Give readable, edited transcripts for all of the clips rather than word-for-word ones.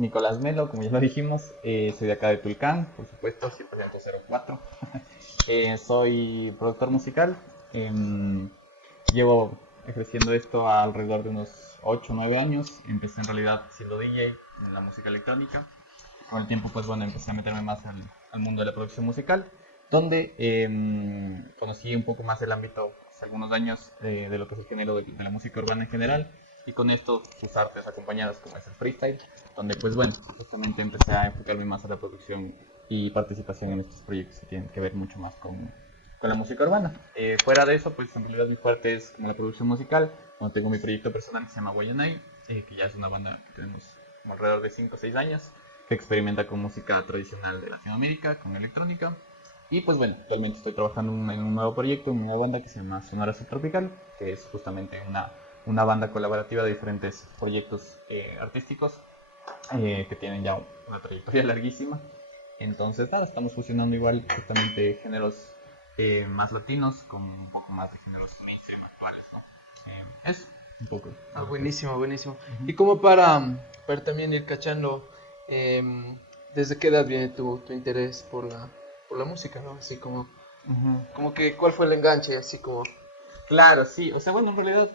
Nicolás Melo, como ya lo dijimos. Soy de acá de Tulcán, por supuesto, 100% 04. Soy productor musical. Llevo ejerciendo esto alrededor de unos 8 o 9 años. Empecé en realidad siendo DJ en la música electrónica. Con el tiempo, pues bueno, empecé a meterme más al mundo de la producción musical, donde conocí un poco más el ámbito, hace algunos años, de lo que es el género de la música urbana en general, y con esto sus artes acompañadas, como es el freestyle, donde pues bueno, justamente empecé a enfocarme más a la producción y participación en estos proyectos que tienen que ver mucho más con la música urbana. Fuera de eso, pues en realidad mi fuerte es como la producción musical, donde tengo mi proyecto personal que se llama Guayanay, que ya es una banda que tenemos como alrededor de 5 o 6 años, que experimenta con música tradicional de Latinoamérica, con electrónica. Y pues bueno, actualmente estoy trabajando en un nuevo proyecto, una nueva banda que se llama Sonora Subtropical, que es justamente una banda colaborativa de diferentes proyectos artísticos que tienen ya una trayectoria larguísima. Entonces, nada, estamos fusionando igual justamente géneros más latinos con un poco más de géneros mainstream actuales, ¿no? Es un poco. Ah, buenísimo, buenísimo. Y Uh-huh. como para también ir cachando, em, ¿desde qué edad viene tu interés por la música, ¿no? Así Uh-huh. como que, ¿cuál fue el enganche? Así como... Claro, sí. O sea, bueno, en realidad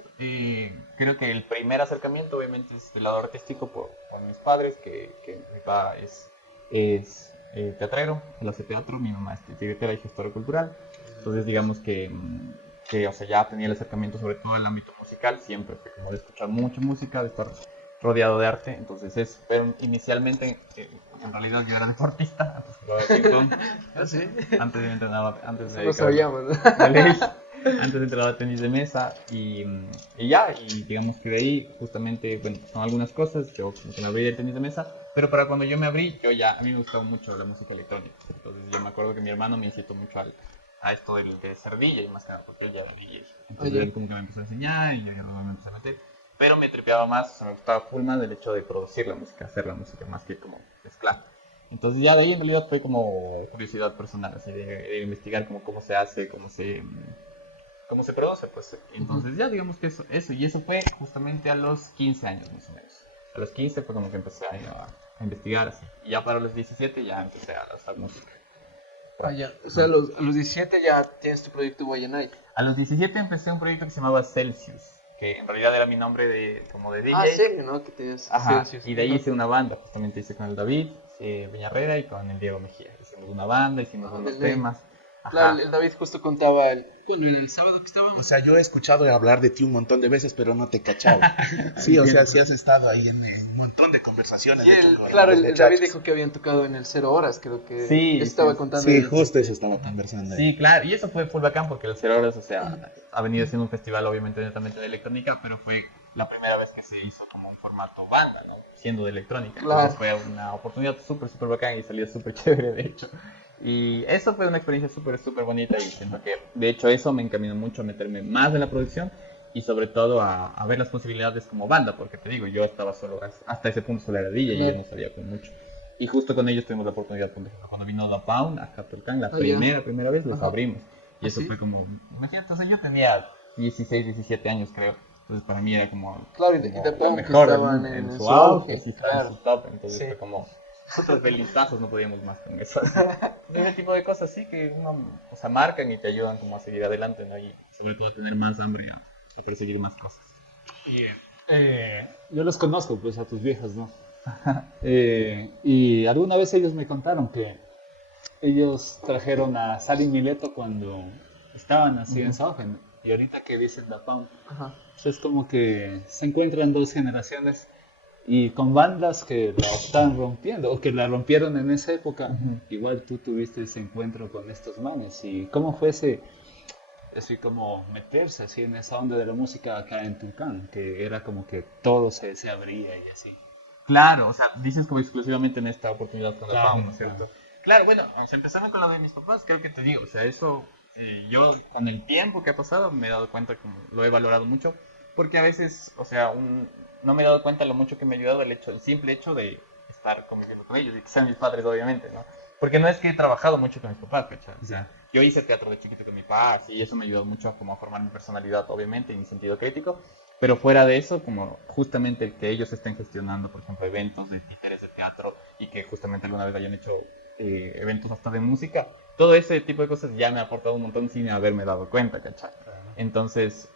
creo que el primer acercamiento obviamente es del lado artístico por mis padres, que mi papá es teatrero, él hace teatro, mi mamá es directora y gestora cultural. Entonces digamos que, o sea, ya tenía el acercamiento sobre todo en el ámbito musical, siempre fue como de escuchar mucha música, de estar rodeado de arte. Entonces pero inicialmente, en realidad yo era deportista, antes jugaba ping pong, ¿Ah, sí? antes de entrenar, antes de Eso no dedicarme sabíamos, ¿no? de ley. Antes entrenaba tenis de mesa y ya, y digamos que de ahí justamente, bueno, son algunas cosas, yo como que me abrí del tenis de mesa, pero para cuando yo me abrí, a mí me gustaba mucho la música electrónica, entonces yo me acuerdo que mi hermano me incitó mucho a esto de ser DJ, más que nada, porque él ya era DJ, entonces Oye, él como que me empezó a enseñar y yo ya me empecé a meter, pero me tripeaba más, o sea, me gustaba full más el hecho de producir la música, hacer la música, más que como mezclar. Entonces ya de ahí en realidad fue como curiosidad personal, así de investigar como cómo se hace, cómo se produce, pues. ujú. Entonces ya digamos que y eso fue justamente a los 15 años más o menos. A los 15 fue como que empecé a investigar así. Y ya para los 17 ya empecé a hacer música. Ah, Por ya. O sea, Ajá. a los 17 ya tienes tu proyecto Guayanay. A los 17 empecé un proyecto que se llamaba Celsius, que en realidad era mi nombre como de Ah, DJ. serio, ¿no? Que tienes Ajá, Celsius. y de ahí Ujú. hice una banda, justamente hice con el David Peñarrera y con el Diego Mejía. Hicimos una banda, hicimos Ah, de unos ley. temas. Claro, Ajá. el David justo contaba bueno, el sábado que estábamos. O sea, yo he escuchado hablar de ti un montón de veces, pero no te cachaba. Sí, o sea, Entiendo. sí has estado ahí en un montón de conversaciones, Sí, de hecho, con claro, los el David muchachos. dijo que habían tocado en el Cero Horas, creo que Sí, sí, estaba contando Sí, él. justo eso estaba Ujú. conversando ahí. sí, claro, y eso fue full bacán porque el Cero Horas, o sea, ha venido siendo un festival obviamente netamente de electrónica, pero fue la primera vez que se hizo como un formato banda, ¿no? Siendo de electrónica. Entonces Claro. fue una oportunidad súper, súper bacán y salió súper chévere, de hecho. Y eso fue una experiencia súper, súper bonita y siento que, de hecho, eso me encaminó mucho a meterme más en la producción y sobre todo a ver las posibilidades como banda, porque te digo, yo estaba solo, hasta ese punto solo era DJ y yo Claro. no sabía con mucho. Y justo con ellos tuvimos la oportunidad, por ejemplo, cuando vino Da Pound a Tulcán, la Ah, ya. primera vez les Ajá. abrimos. Y ¿Ah, eso sí? fue como, imagínate, o sea, yo tenía 16, 17 años creo. Entonces para mí era Claro, y de como lo Pong que mejor del estaban mundo, en en su su auge, auge, sí estaba en claro. su top. Entonces Sí. fue como, nosotros felizazos no podíamos más con eso. Así. Ese tipo de cosas sí que uno, o sea, marcan y te ayudan como a seguir adelante, ¿no? Y sobre todo a tener más hambre, a perseguir más cosas. Y, yo los conozco, pues, a tus viejas, ¿no? Y alguna vez ellos me contaron que ellos trajeron a Sally Mileto cuando estaban así en Ujú. su auge, ¿no? Y ahorita que dicen Da Pound, Ajá. es como que se encuentran dos generaciones y con bandas que la están rompiendo o que la rompieron en esa época. Ujú. Igual tú tuviste ese encuentro con estos manes. ¿Y cómo fue ese, así como meterse así en esa onda de la música acá en Tulcán? Que era como que todo se abría y así. Claro, o sea, dices como exclusivamente en esta oportunidad con la Claro, Pound, ¿no es claro. cierto? Claro, bueno, o sea, empezando con lo de mis papás, creo que te digo, o sea, eso yo con el tiempo que ha pasado me he dado cuenta, como lo he valorado mucho, porque a veces, o sea, no me he dado cuenta lo mucho que me ha ayudado el simple hecho de estar conviviendo con ellos y que sean mis padres, obviamente, ¿no? Porque no es que he trabajado mucho con mis papás, ¿cachai? O sea, Ya. yo hice teatro de chiquito con mi papá, y eso me ayudó mucho a, como a formar mi personalidad, obviamente, y mi sentido crítico, Pero fuera de eso, como justamente el que ellos estén gestionando, por ejemplo, eventos de títeres de teatro y que justamente alguna vez hayan hecho eventos hasta de música, todo ese tipo de cosas ya me ha aportado un montón sin haberme dado cuenta, ¿cachai? Entonces,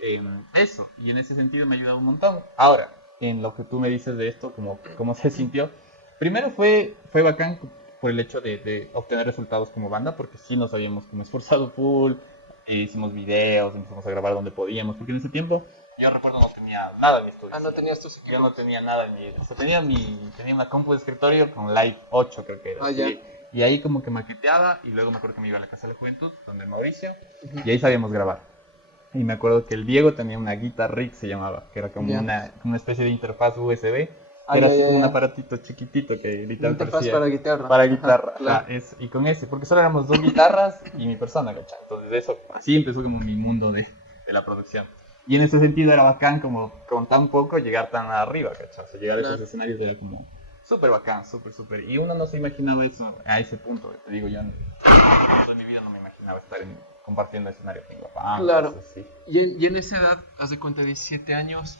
eso, y en ese sentido me ha ayudado un montón. Ahora, en lo que tú me dices de esto, como cómo se sintió, primero fue bacán por el hecho de obtener resultados como banda, porque sí nos habíamos como esforzado full, hicimos videos, empezamos a grabar donde podíamos, porque en ese tiempo yo recuerdo no tenía nada en mi estudio. Ah, no tenías tus Yo no tenía nada en mi... O sea, tenía una compu de escritorio con Live 8 creo que era. Ah, ya. Y ahí como que maqueteaba y luego me acuerdo que me iba a la casa de la juventud, donde Mauricio, Ujú. y ahí sabíamos grabar. Y me acuerdo que el Diego tenía una Guitar Rig, se llamaba, que era como Ya. una especie de interfaz USB, que Ah, era ya, así ya, como un ya. aparatito chiquitito que Una literal interfaz parecía... para guitarra. Para Ajá, guitarra, claro. y con ese, porque solo éramos dos guitarras y mi persona, ¿cachai? Entonces eso, así empezó como mi mundo de la producción. Y en ese sentido era bacán como con tan poco llegar tan arriba, ¿cachai? O sea, llegar a esos Claro. escenarios era como súper bacán, súper. Y uno no se imaginaba eso a ese punto, te digo, yo en ese punto de mi vida no me imaginaba estar compartiendo escenario con mi papá. Claro. Cosas así. Y en esa edad, haz de cuenta, 17 años,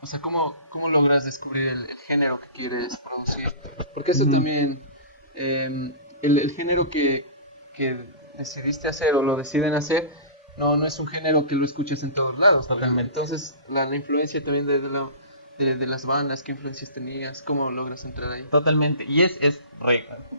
o sea, ¿cómo logras descubrir el género que quieres producir? Porque eso Ujú. también, el género que decidiste hacer o lo deciden hacer, no es un género que lo escuches en todos lados. Totalmente. Entonces, la influencia también de las bandas, ¿qué influencias tenías? ¿Cómo logras entrar ahí? Totalmente. Y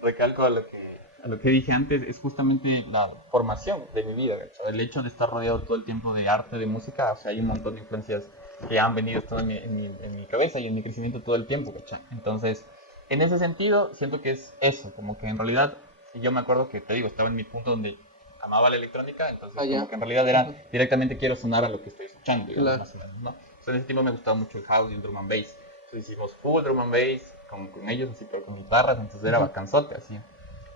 recalco a lo que dije antes, es justamente la formación de mi vida, ¿cachai? El hecho de estar rodeado todo el tiempo de arte, de música, o sea, hay un montón de influencias que han venido estando en mi cabeza y en mi crecimiento todo el tiempo, ¿cachai? Entonces, en ese sentido, siento que es eso, como que en realidad, yo me acuerdo que, te digo, estaba en mi punto donde amaba la electrónica, entonces Ah, ya. como que en realidad era directamente quiero sonar a lo que estoy escuchando, digamos, Claro. más o menos, ¿no? Entonces, en ese tiempo me gustaba mucho el house y el drum and bass. Entonces hicimos full drum and bass con ellos, así, pero con guitarras, entonces era bacanzote, así.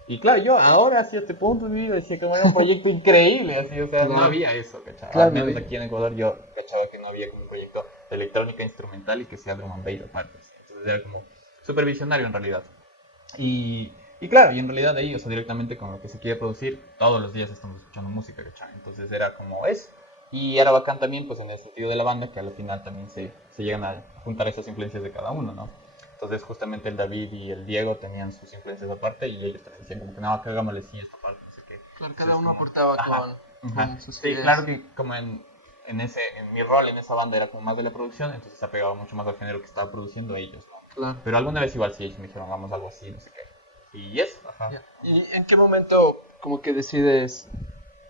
Y claro, yo ahora, así a este punto de mi vida, decía que era un proyecto increíble, así, o sea, no Claro. había eso, ¿cachai? Claro, Al menos no había. aquí en Ecuador yo cachaba que no había como un proyecto de electrónica instrumental y que sea drum and bass aparte, así. Entonces era como súper visionario en realidad. Y claro, y en realidad ahí, o sea, directamente con lo que se quiere producir, todos los días estamos escuchando música, ¿cachai? Entonces era como eso. Y era bacán también, pues en el sentido de la banda, que al final también se llegan a juntar esas influencias de cada uno, ¿no? Entonces justamente el David y el Diego tenían sus influencias aparte y ellos también decían como que no, que hagámosle sí esta parte, no sé qué. Claro, Entonces, cada uno como- aportaba Ajá, con ajá. sus Sí, ideas. claro que como en mi rol en esa banda era como más de la producción, entonces se apegaba mucho más al género que estaba produciendo ellos, ¿no? Claro. Pero alguna vez igual sí ellos me dijeron, vamos a algo así, no sé qué. Y eso, ajá. Ya. ¿Y en qué momento como que decides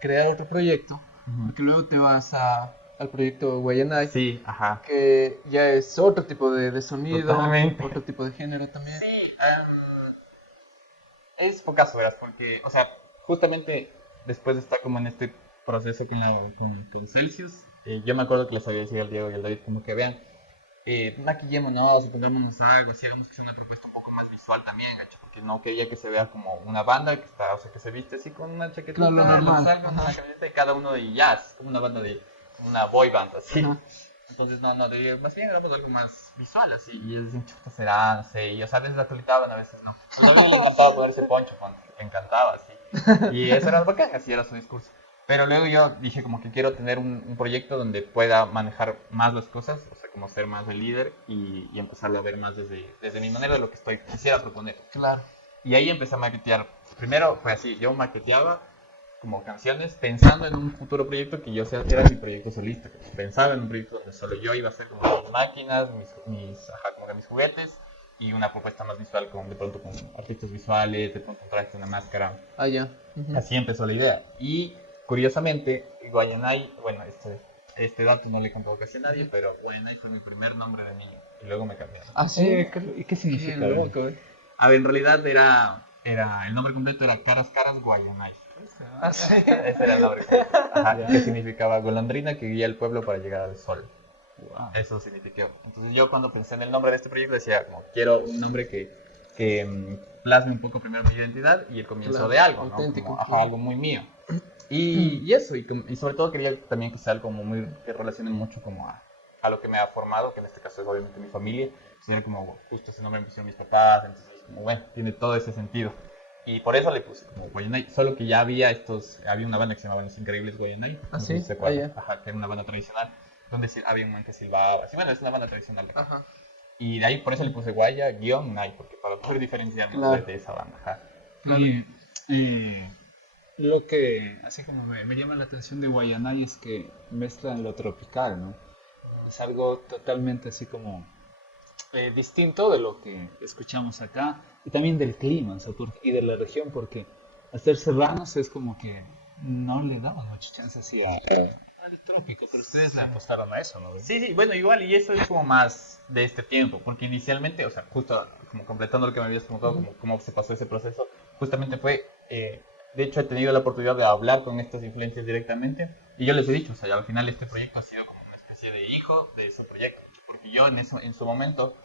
crear otro proyecto? Ujú. Porque luego te vas al proyecto Guayanay, Sí, ajá. que ya es otro tipo de sonido, Totalmente. otro tipo de género también. Sí, es pocaso, verás, porque, o sea, justamente después de estar como en este proceso con Celsius, yo me acuerdo que les había decidido al Diego y al David como que vean, maquillémonos, pongámonos algo, así hagamos que sea una propuesta un poco más visual también, gacho, porque no quería que se vea como una banda que está, o sea, que se viste así con una chaquetita, Claro, lo normal. algo, una camiseta y cada uno de jazz, como una banda de, como una boy band, así. Ajá. Entonces, más bien hagamos algo más visual, así, y es un chuta será, no sé, y o sea, a veces actualizaban, a veces no. Pues a mí me encantaba ponerse poncho, le encantaba, así, y eso era bacán, así era su discurso. Pero luego yo dije como que quiero tener un proyecto donde pueda manejar más las cosas, o sea, como ser más el líder y empezarlo a ver más desde mi manera de lo que quisiera proponer. Claro. Y ahí empecé a maquetear. Primero fue así, yo maqueteaba como canciones pensando en un futuro proyecto que yo sea, era mi proyecto solista. Pensaba en un proyecto donde solo yo iba a hacer como mis máquinas, como que mis juguetes y una propuesta más visual de pronto con artistas visuales, de pronto un traje, una máscara. Ah, ya. Ujú. Así empezó la idea. Y curiosamente, Guayanay, bueno, este dato no le he contado casi a nadie, pero Guayanay fue mi primer nombre de niño y luego me cambiaron. Ah, sí. ¿Y qué significa? Qué loco, A ver, en realidad el nombre completo era Caras Caras Guayanay. Ah, sí. Ese era el nombre completo. Ajá, que significaba golondrina que guía al pueblo para llegar al sol. Wow. Eso significó. Entonces yo cuando pensé en el nombre de este proyecto decía, como, quiero un nombre que plasme un poco primero mi identidad y el comienzo Claro, de algo, ¿no? auténtico, Como, claro. algo muy mío. Y eso, y sobre todo quería también que sea algo como muy, que relacione mucho como a lo que me ha formado, que en este caso es obviamente mi familia. Sería como, justo ese nombre me pusieron mis papás, entonces como, bueno, tiene todo ese sentido. Y por eso le puse como Guayanay, solo que ya había una banda que se llamaba Los Increíbles Guayanay. ¿Ah, no sé sí? si se acuerdan. Ah, ya. Ajá, que era una banda tradicional. donde había un man que silbaba, así, bueno, es una banda tradicional de acá. Ajá. Y de ahí por eso le puse Guaya, guión, Nai, porque para poder diferenciarnos Claro. de esa banda. Ajá. Claro. Y lo que así como me llama la atención de Guayanay es que mezclan lo tropical, ¿no? Es algo totalmente así como distinto de lo que escuchamos acá y también del clima, o sea, y de la región, porque hacer serranos es como que no le damos mucha chance así al trópico, pero ustedes le apostaron a eso, ¿no? Sí, sí, bueno, igual, y eso es como más de este tiempo, porque inicialmente, o sea, justo como completando lo que me habías preguntado, cómo se pasó ese proceso, justamente fue, de hecho he tenido la oportunidad de hablar con estas influencias directamente, y yo les he dicho, o sea, al final este proyecto ha sido como una especie de hijo de ese proyecto, porque yo en su momento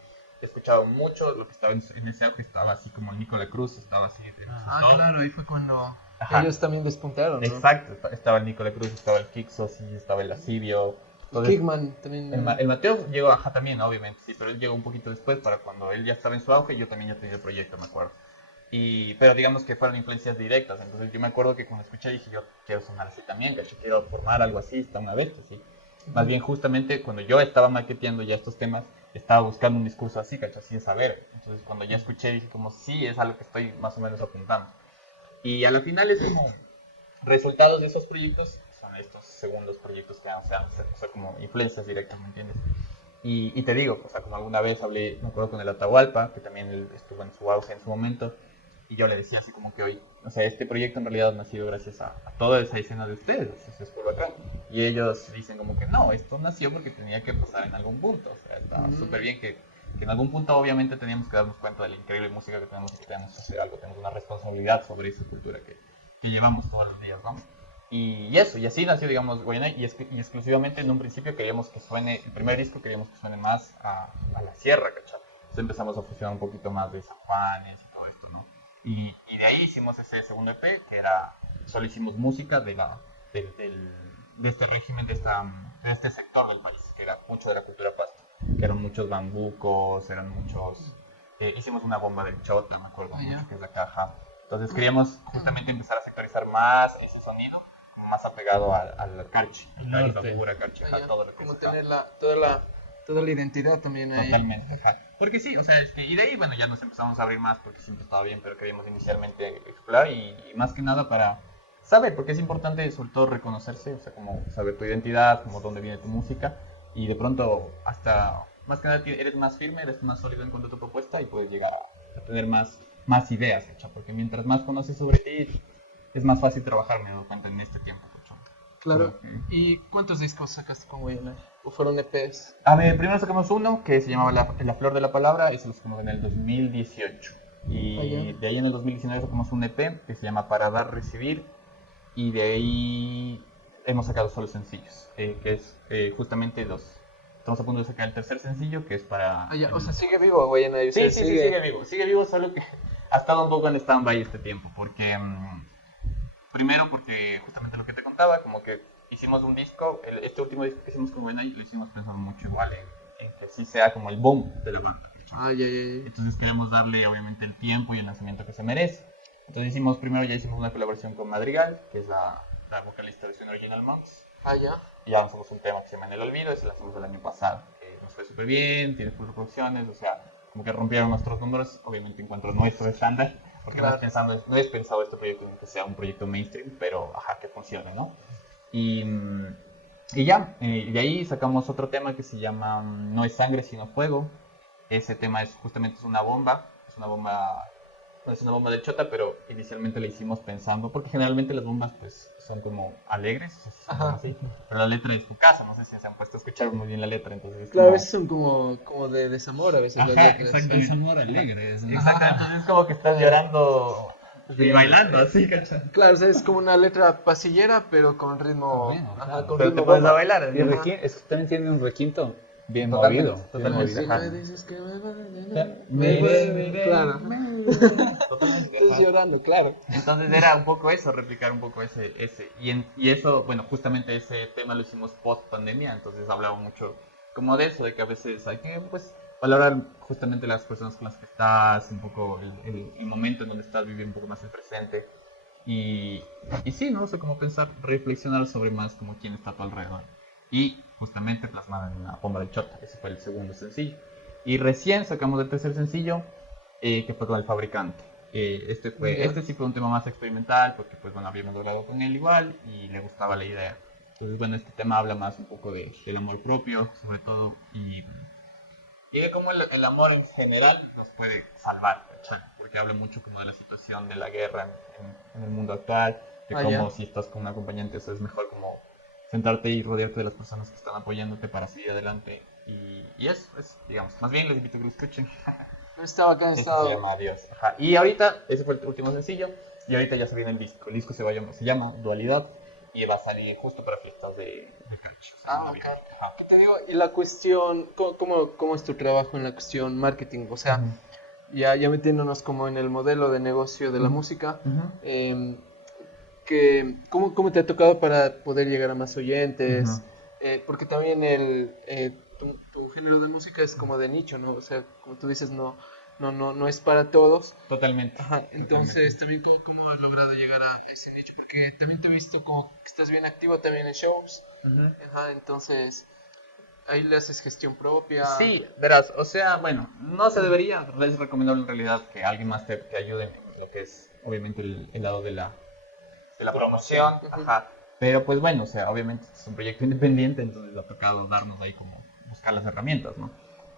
he escuchado mucho, lo que estaba en ese auge estaba así como Nicola Cruz, estaba así. Claro, ahí fue cuando Ajá. ellos también despuntaron, ¿no? Exacto, estaba el Nicola Cruz, estaba el Kixos, sí, estaba el Lascivio. Entonces, Kickman también. el Mateo llegó, ajá, también, obviamente, sí, pero él llegó un poquito después, para cuando él ya estaba en su auge, yo también ya tenía el proyecto, me acuerdo. Pero digamos que fueron influencias directas, entonces yo me acuerdo que cuando escuché dije, yo quiero sonar así también, yo quiero formar algo así, está una bestia, sí. Más bien justamente cuando yo estaba maqueteando ya estos temas, estaba buscando un discurso así, ¿cachai? Sin saber. Entonces cuando ya escuché dije como, sí, es a lo que estoy más o menos apuntando. Y a la final es como, resultados de esos proyectos son estos segundos proyectos que o sea, como influencias directas, ¿me entiendes? Y te digo, o sea, como alguna vez hablé, me acuerdo con el Atahualpa, que también él estuvo en su auge en su momento, y yo le decía así como que hoy, o sea, este proyecto en realidad ha nacido gracias a toda esa escena de ustedes, o sea, es por acá. Y ellos dicen como que no, esto nació porque tenía que pasar en algún punto, o sea, estaba súper bien que en algún punto obviamente teníamos que darnos cuenta de la increíble música que tenemos y que tenemos que hacer algo, tenemos una responsabilidad sobre esa cultura que llevamos todos los días, ¿no? Y eso, y así nació, digamos, Guayana, y exclusivamente en un principio queríamos que suene, el primer disco queríamos que suene más a la sierra, ¿cachai? Entonces empezamos a fusionar un poquito más de San Juanes y todo esto, ¿no? Y de ahí hicimos ese segundo EP, que era, solo hicimos música de este régimen, de este sector del país, que era mucho de la cultura pasto, que eran muchos bambucos, eran muchos, hicimos una bomba del chota, me acuerdo mucho, que es la caja. Entonces queríamos justamente empezar a sectorizar más ese sonido, más apegado al carchi, al carchi, todo lo que como es, tener toda la identidad también ahí. totalmente, ajá. Porque sí, o sea, y de ahí, bueno, ya nos empezamos a abrir más porque siempre estaba bien, pero queríamos inicialmente explorar y más que nada para saber, porque es importante sobre todo reconocerse, o sea, como saber tu identidad, como dónde viene tu música y de pronto hasta, más que nada eres más firme, eres más sólido en cuanto a tu propuesta y puedes llegar a tener más ideas, ¿cachai? Porque mientras más conoces sobre ti, es más fácil trabajar, me doy cuenta en este tiempo, ¿cachai? Claro. ¿Y cuántos discos sacaste con Guayana? ¿O fueron EPs? A ver, primero sacamos uno que se llamaba La Flor de la Palabra, ese lo sacamos en el 2018. Y de ahí en el 2019 sacamos un EP que se llama Para Dar, Recibir. Y de ahí hemos sacado solo sencillos, que es justamente estamos a punto de sacar el tercer sencillo, que es para... O sea, sigue vivo Guayana. Sí, sigue vivo. Sigue vivo, solo que ha estado un poco en stand-by este tiempo, porque... primero porque justamente lo que te contaba, como que hicimos un disco, este último disco que hicimos con Buena, lo hicimos pensando mucho igual en que sí sea como el boom de la banda. Entonces queremos darle obviamente el tiempo y el lanzamiento que se merece. Entonces primero ya hicimos una colaboración con Madrigal, que es la vocalista de Suena Original Monks. Y ya lanzamos un tema que se llama En el Olvido, ese lo lanzamos el año pasado, que nos fue súper bien, tiene full reproducciones, o sea, como que rompieron nuestros números, obviamente en cuanto a nuestro estándar, porque no es pensado este proyecto en que sea un proyecto mainstream, pero ajá, que funcione, ¿no? Y ya, de ahí sacamos otro tema que se llama No es sangre sino fuego. Ese tema justamente es una bomba, no es una bomba de chota, pero inicialmente la hicimos pensando, porque generalmente las bombas pues son como alegres, así, pero la letra es tu casa, no sé si se han puesto a escuchar muy bien la letra, entonces Claro, a veces son como de desamor, a veces las letras. Exacto, Desamor alegre. exacto, entonces es como que estás llorando y bailando, así, ¿cachai? Claro, o sea, es como una letra pasillera, pero con ritmo. Bueno, Ajá, con Pero ritmo te puedes bomba. bailar. Y es que también tiene un requinto bien Totalmente, movido. totalmente. Bien Si movido. me dices que me Me claro. Totalmente, Estás ajá. llorando, claro. Entonces era un poco eso, replicar un poco ese. Y eso, bueno, justamente ese tema lo hicimos post pandemia, entonces hablaba mucho como de eso, de que a veces hay que, pues, valorar justamente las personas con las que estás, un poco el momento en donde estás, vivir un poco más el presente. Y sí, ¿no? O sea, como pensar, reflexionar sobre más como quién está a tu alrededor. y justamente plasmada en la bomba del Chota. Ese fue el segundo sencillo. Y recién sacamos el tercer sencillo, que fue con El Fabricante. Este sí fue un tema más experimental, porque pues bueno, habíamos logrado con él igual y le gustaba la idea. Entonces bueno, este tema habla más un poco del amor propio, sobre todo, y de cómo el amor en general nos puede salvar, ¿cachai? Porque habla mucho como de la situación de la guerra en el mundo actual, de cómo si estás con un acompañante, eso es mejor como sentarte y rodearte de las personas que están apoyándote para seguir adelante. Y eso es, digamos, más bien les invito a que lo escuchen. Estaba acá, Este se llama Adiós. Ajá. Y ahorita, ese fue el último sencillo, y ahorita ya se viene el disco. El disco se llama Dualidad y va a salir justo para fiestas de Cacho. Ok. ¿Qué te digo? Y la cuestión, ¿cómo es tu trabajo en la cuestión marketing? O sea, ya metiéndonos como en el modelo de negocio de la música, ¿cómo te ha tocado para poder llegar a más oyentes? Porque también tu género de música es como de nicho, ¿no? O sea, como tú dices, no es para todos. Totalmente. Ajá, entonces también ¿cómo has logrado llegar a ese nicho? Porque también te he visto como que estás bien activo también en shows. Ajá, entonces ahí le haces gestión propia. Sí, verás, o sea, bueno, no se debería, es recomendable en realidad que alguien más te ayude en lo que es, obviamente, el lado de la promoción, ajá. Pero pues bueno, o sea, obviamente es un proyecto independiente, entonces ha tocado darnos ahí como buscar las herramientas, ¿no?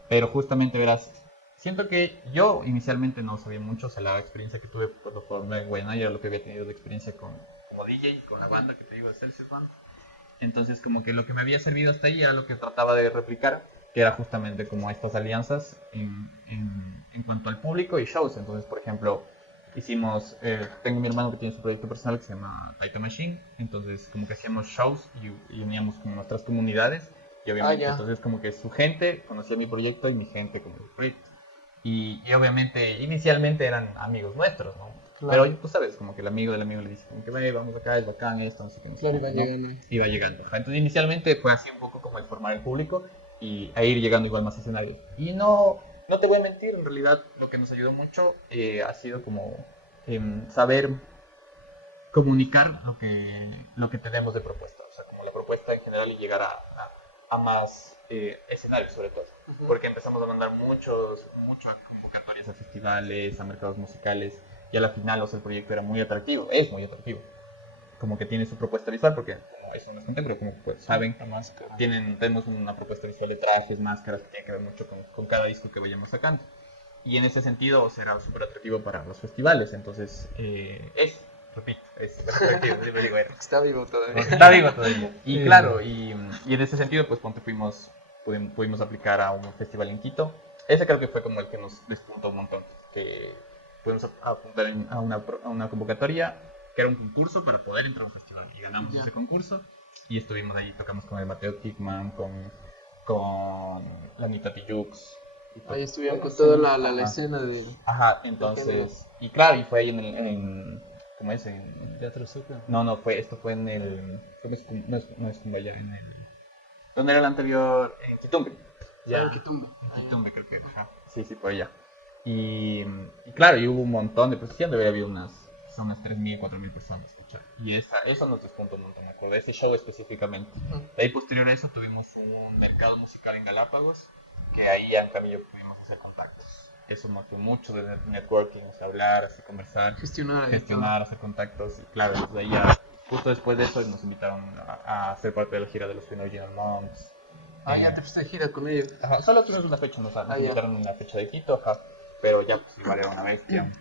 Pero justamente verás, siento que yo inicialmente no sabía mucho, o sea, la experiencia que tuve cuando formé en Guayana era lo que había tenido de experiencia como DJ y con la banda que te digo de Celsius Band. Entonces como que lo que me había servido hasta ahí era lo que trataba de replicar, que era justamente como estas alianzas en cuanto al público y shows. Entonces, por ejemplo, tengo mi hermano que tiene su proyecto personal que se llama Taito Machine, entonces como que hacíamos shows y uníamos como nuestras comunidades y obviamente entonces como que su gente conocía mi proyecto y mi gente como mi proyecto. Y obviamente inicialmente eran amigos nuestros, ¿no? Claro. Pero tú sabes, como que el amigo del amigo le dice, como que ve, vamos acá, es bacán esto, no sé qué. Claro, iba llegando. Iba llegando. Ajá. Entonces inicialmente fue así un poco como el formar el público a ir llegando igual más escenarios. Y no te voy a mentir, en realidad lo que nos ayudó mucho ha sido como saber comunicar lo que tenemos de propuesta. O sea, como la propuesta en general y llegar a más escenarios sobre todo. Porque empezamos a mandar muchas convocatorias a festivales, a mercados musicales y a la final, o sea, el proyecto era muy atractivo, es muy atractivo. Como que tiene su propuesta visual, porque como eso no es contemporáneo, como pues, saben, tenemos una propuesta visual de trajes, máscaras, que tiene que ver mucho con cada disco que vayamos sacando. Y en ese sentido, o sea, era súper atractivo para los festivales, entonces repito, es atractivo, siempre digo, Está vivo todavía. está vivo todavía. Y claro, y en ese sentido, pues pudimos aplicar a un festival en Quito. Ese creo que fue como el que nos despuntó un montón, que pudimos apuntar a una convocatoria que era un concurso para poder entrar a un festival y ganamos ese concurso y estuvimos ahí, tocamos con el Mateo Tickman, con la Anita Tijux. Ahí estuvieron con toda la escena de... Ajá, entonces, y claro, y fue ahí ¿cómo es? En Teatro Sucre. No, esto fue en el, no es Cumbaya, ¿dónde era el anterior? En Quitumbe. En Quitumbe. En Quitumbe creo que, ajá, sí, por allá. Y claro, y hubo un montón de posiciones, debe haber habido unas 3.000, 4.000 personas escuchar. Y eso nos despuntó un montón, me acuerdo, ese show específicamente. De ahí posterior a eso tuvimos un mercado musical en Galápagos, que ahí en Camillo pudimos hacer contactos. Eso nos fue mucho de networking, o sea, hablar, así, conversar, gestionar, hacer contactos. Y claro, desde ahí justo después de eso nos invitaron a ser parte de la gira de los Twin Original Monks. Ya te fuiste de gira con ellos. Ajá, solo tuvimos una fecha, nos invitaron a una fecha de Quito, ajá, pero ya pues igual era una bestia.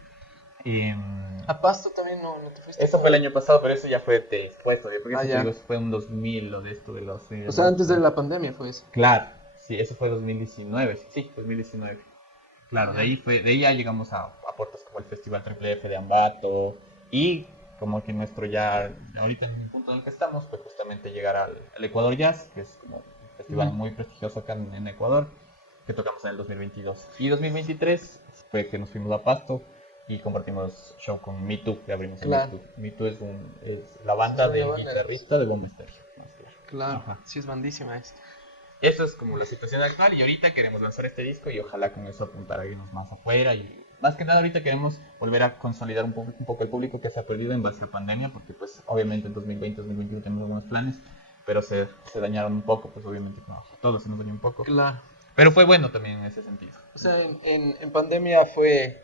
¿A Pasto también no te fuiste? Eso fue el año pasado, pero eso ya fue después todavía, porque eso fue en 2000, lo de esto de los... O sea, antes de la pandemia fue eso. Claro, sí, eso fue 2019, sí, 2019. Claro, de ahí ya llegamos a puertos como el Festival Triple F de Ambato y como que ahorita en el punto en el que estamos, fue justamente llegar al Ecuador Jazz, que es como un festival muy prestigioso acá en Ecuador, que tocamos en el 2022. Y 2023 fue que nos fuimos a Pasto y compartimos show con Me Too, que abrimos el Me Too. Me Too es la banda del guitarrista de Bomba Estéreo. Claro, sí es bandísima esta. Eso es como la situación actual y ahorita queremos lanzar este disco y ojalá con eso apuntar a irnos más afuera y más que nada ahorita queremos volver a consolidar un poco el público que se ha perdido en base a pandemia porque pues obviamente en 2020, 2021 tenemos algunos planes pero se dañaron un poco, pues obviamente no, todos se nos dañó un poco. Claro. Pero fue bueno también en ese sentido. O sea, en pandemia fue,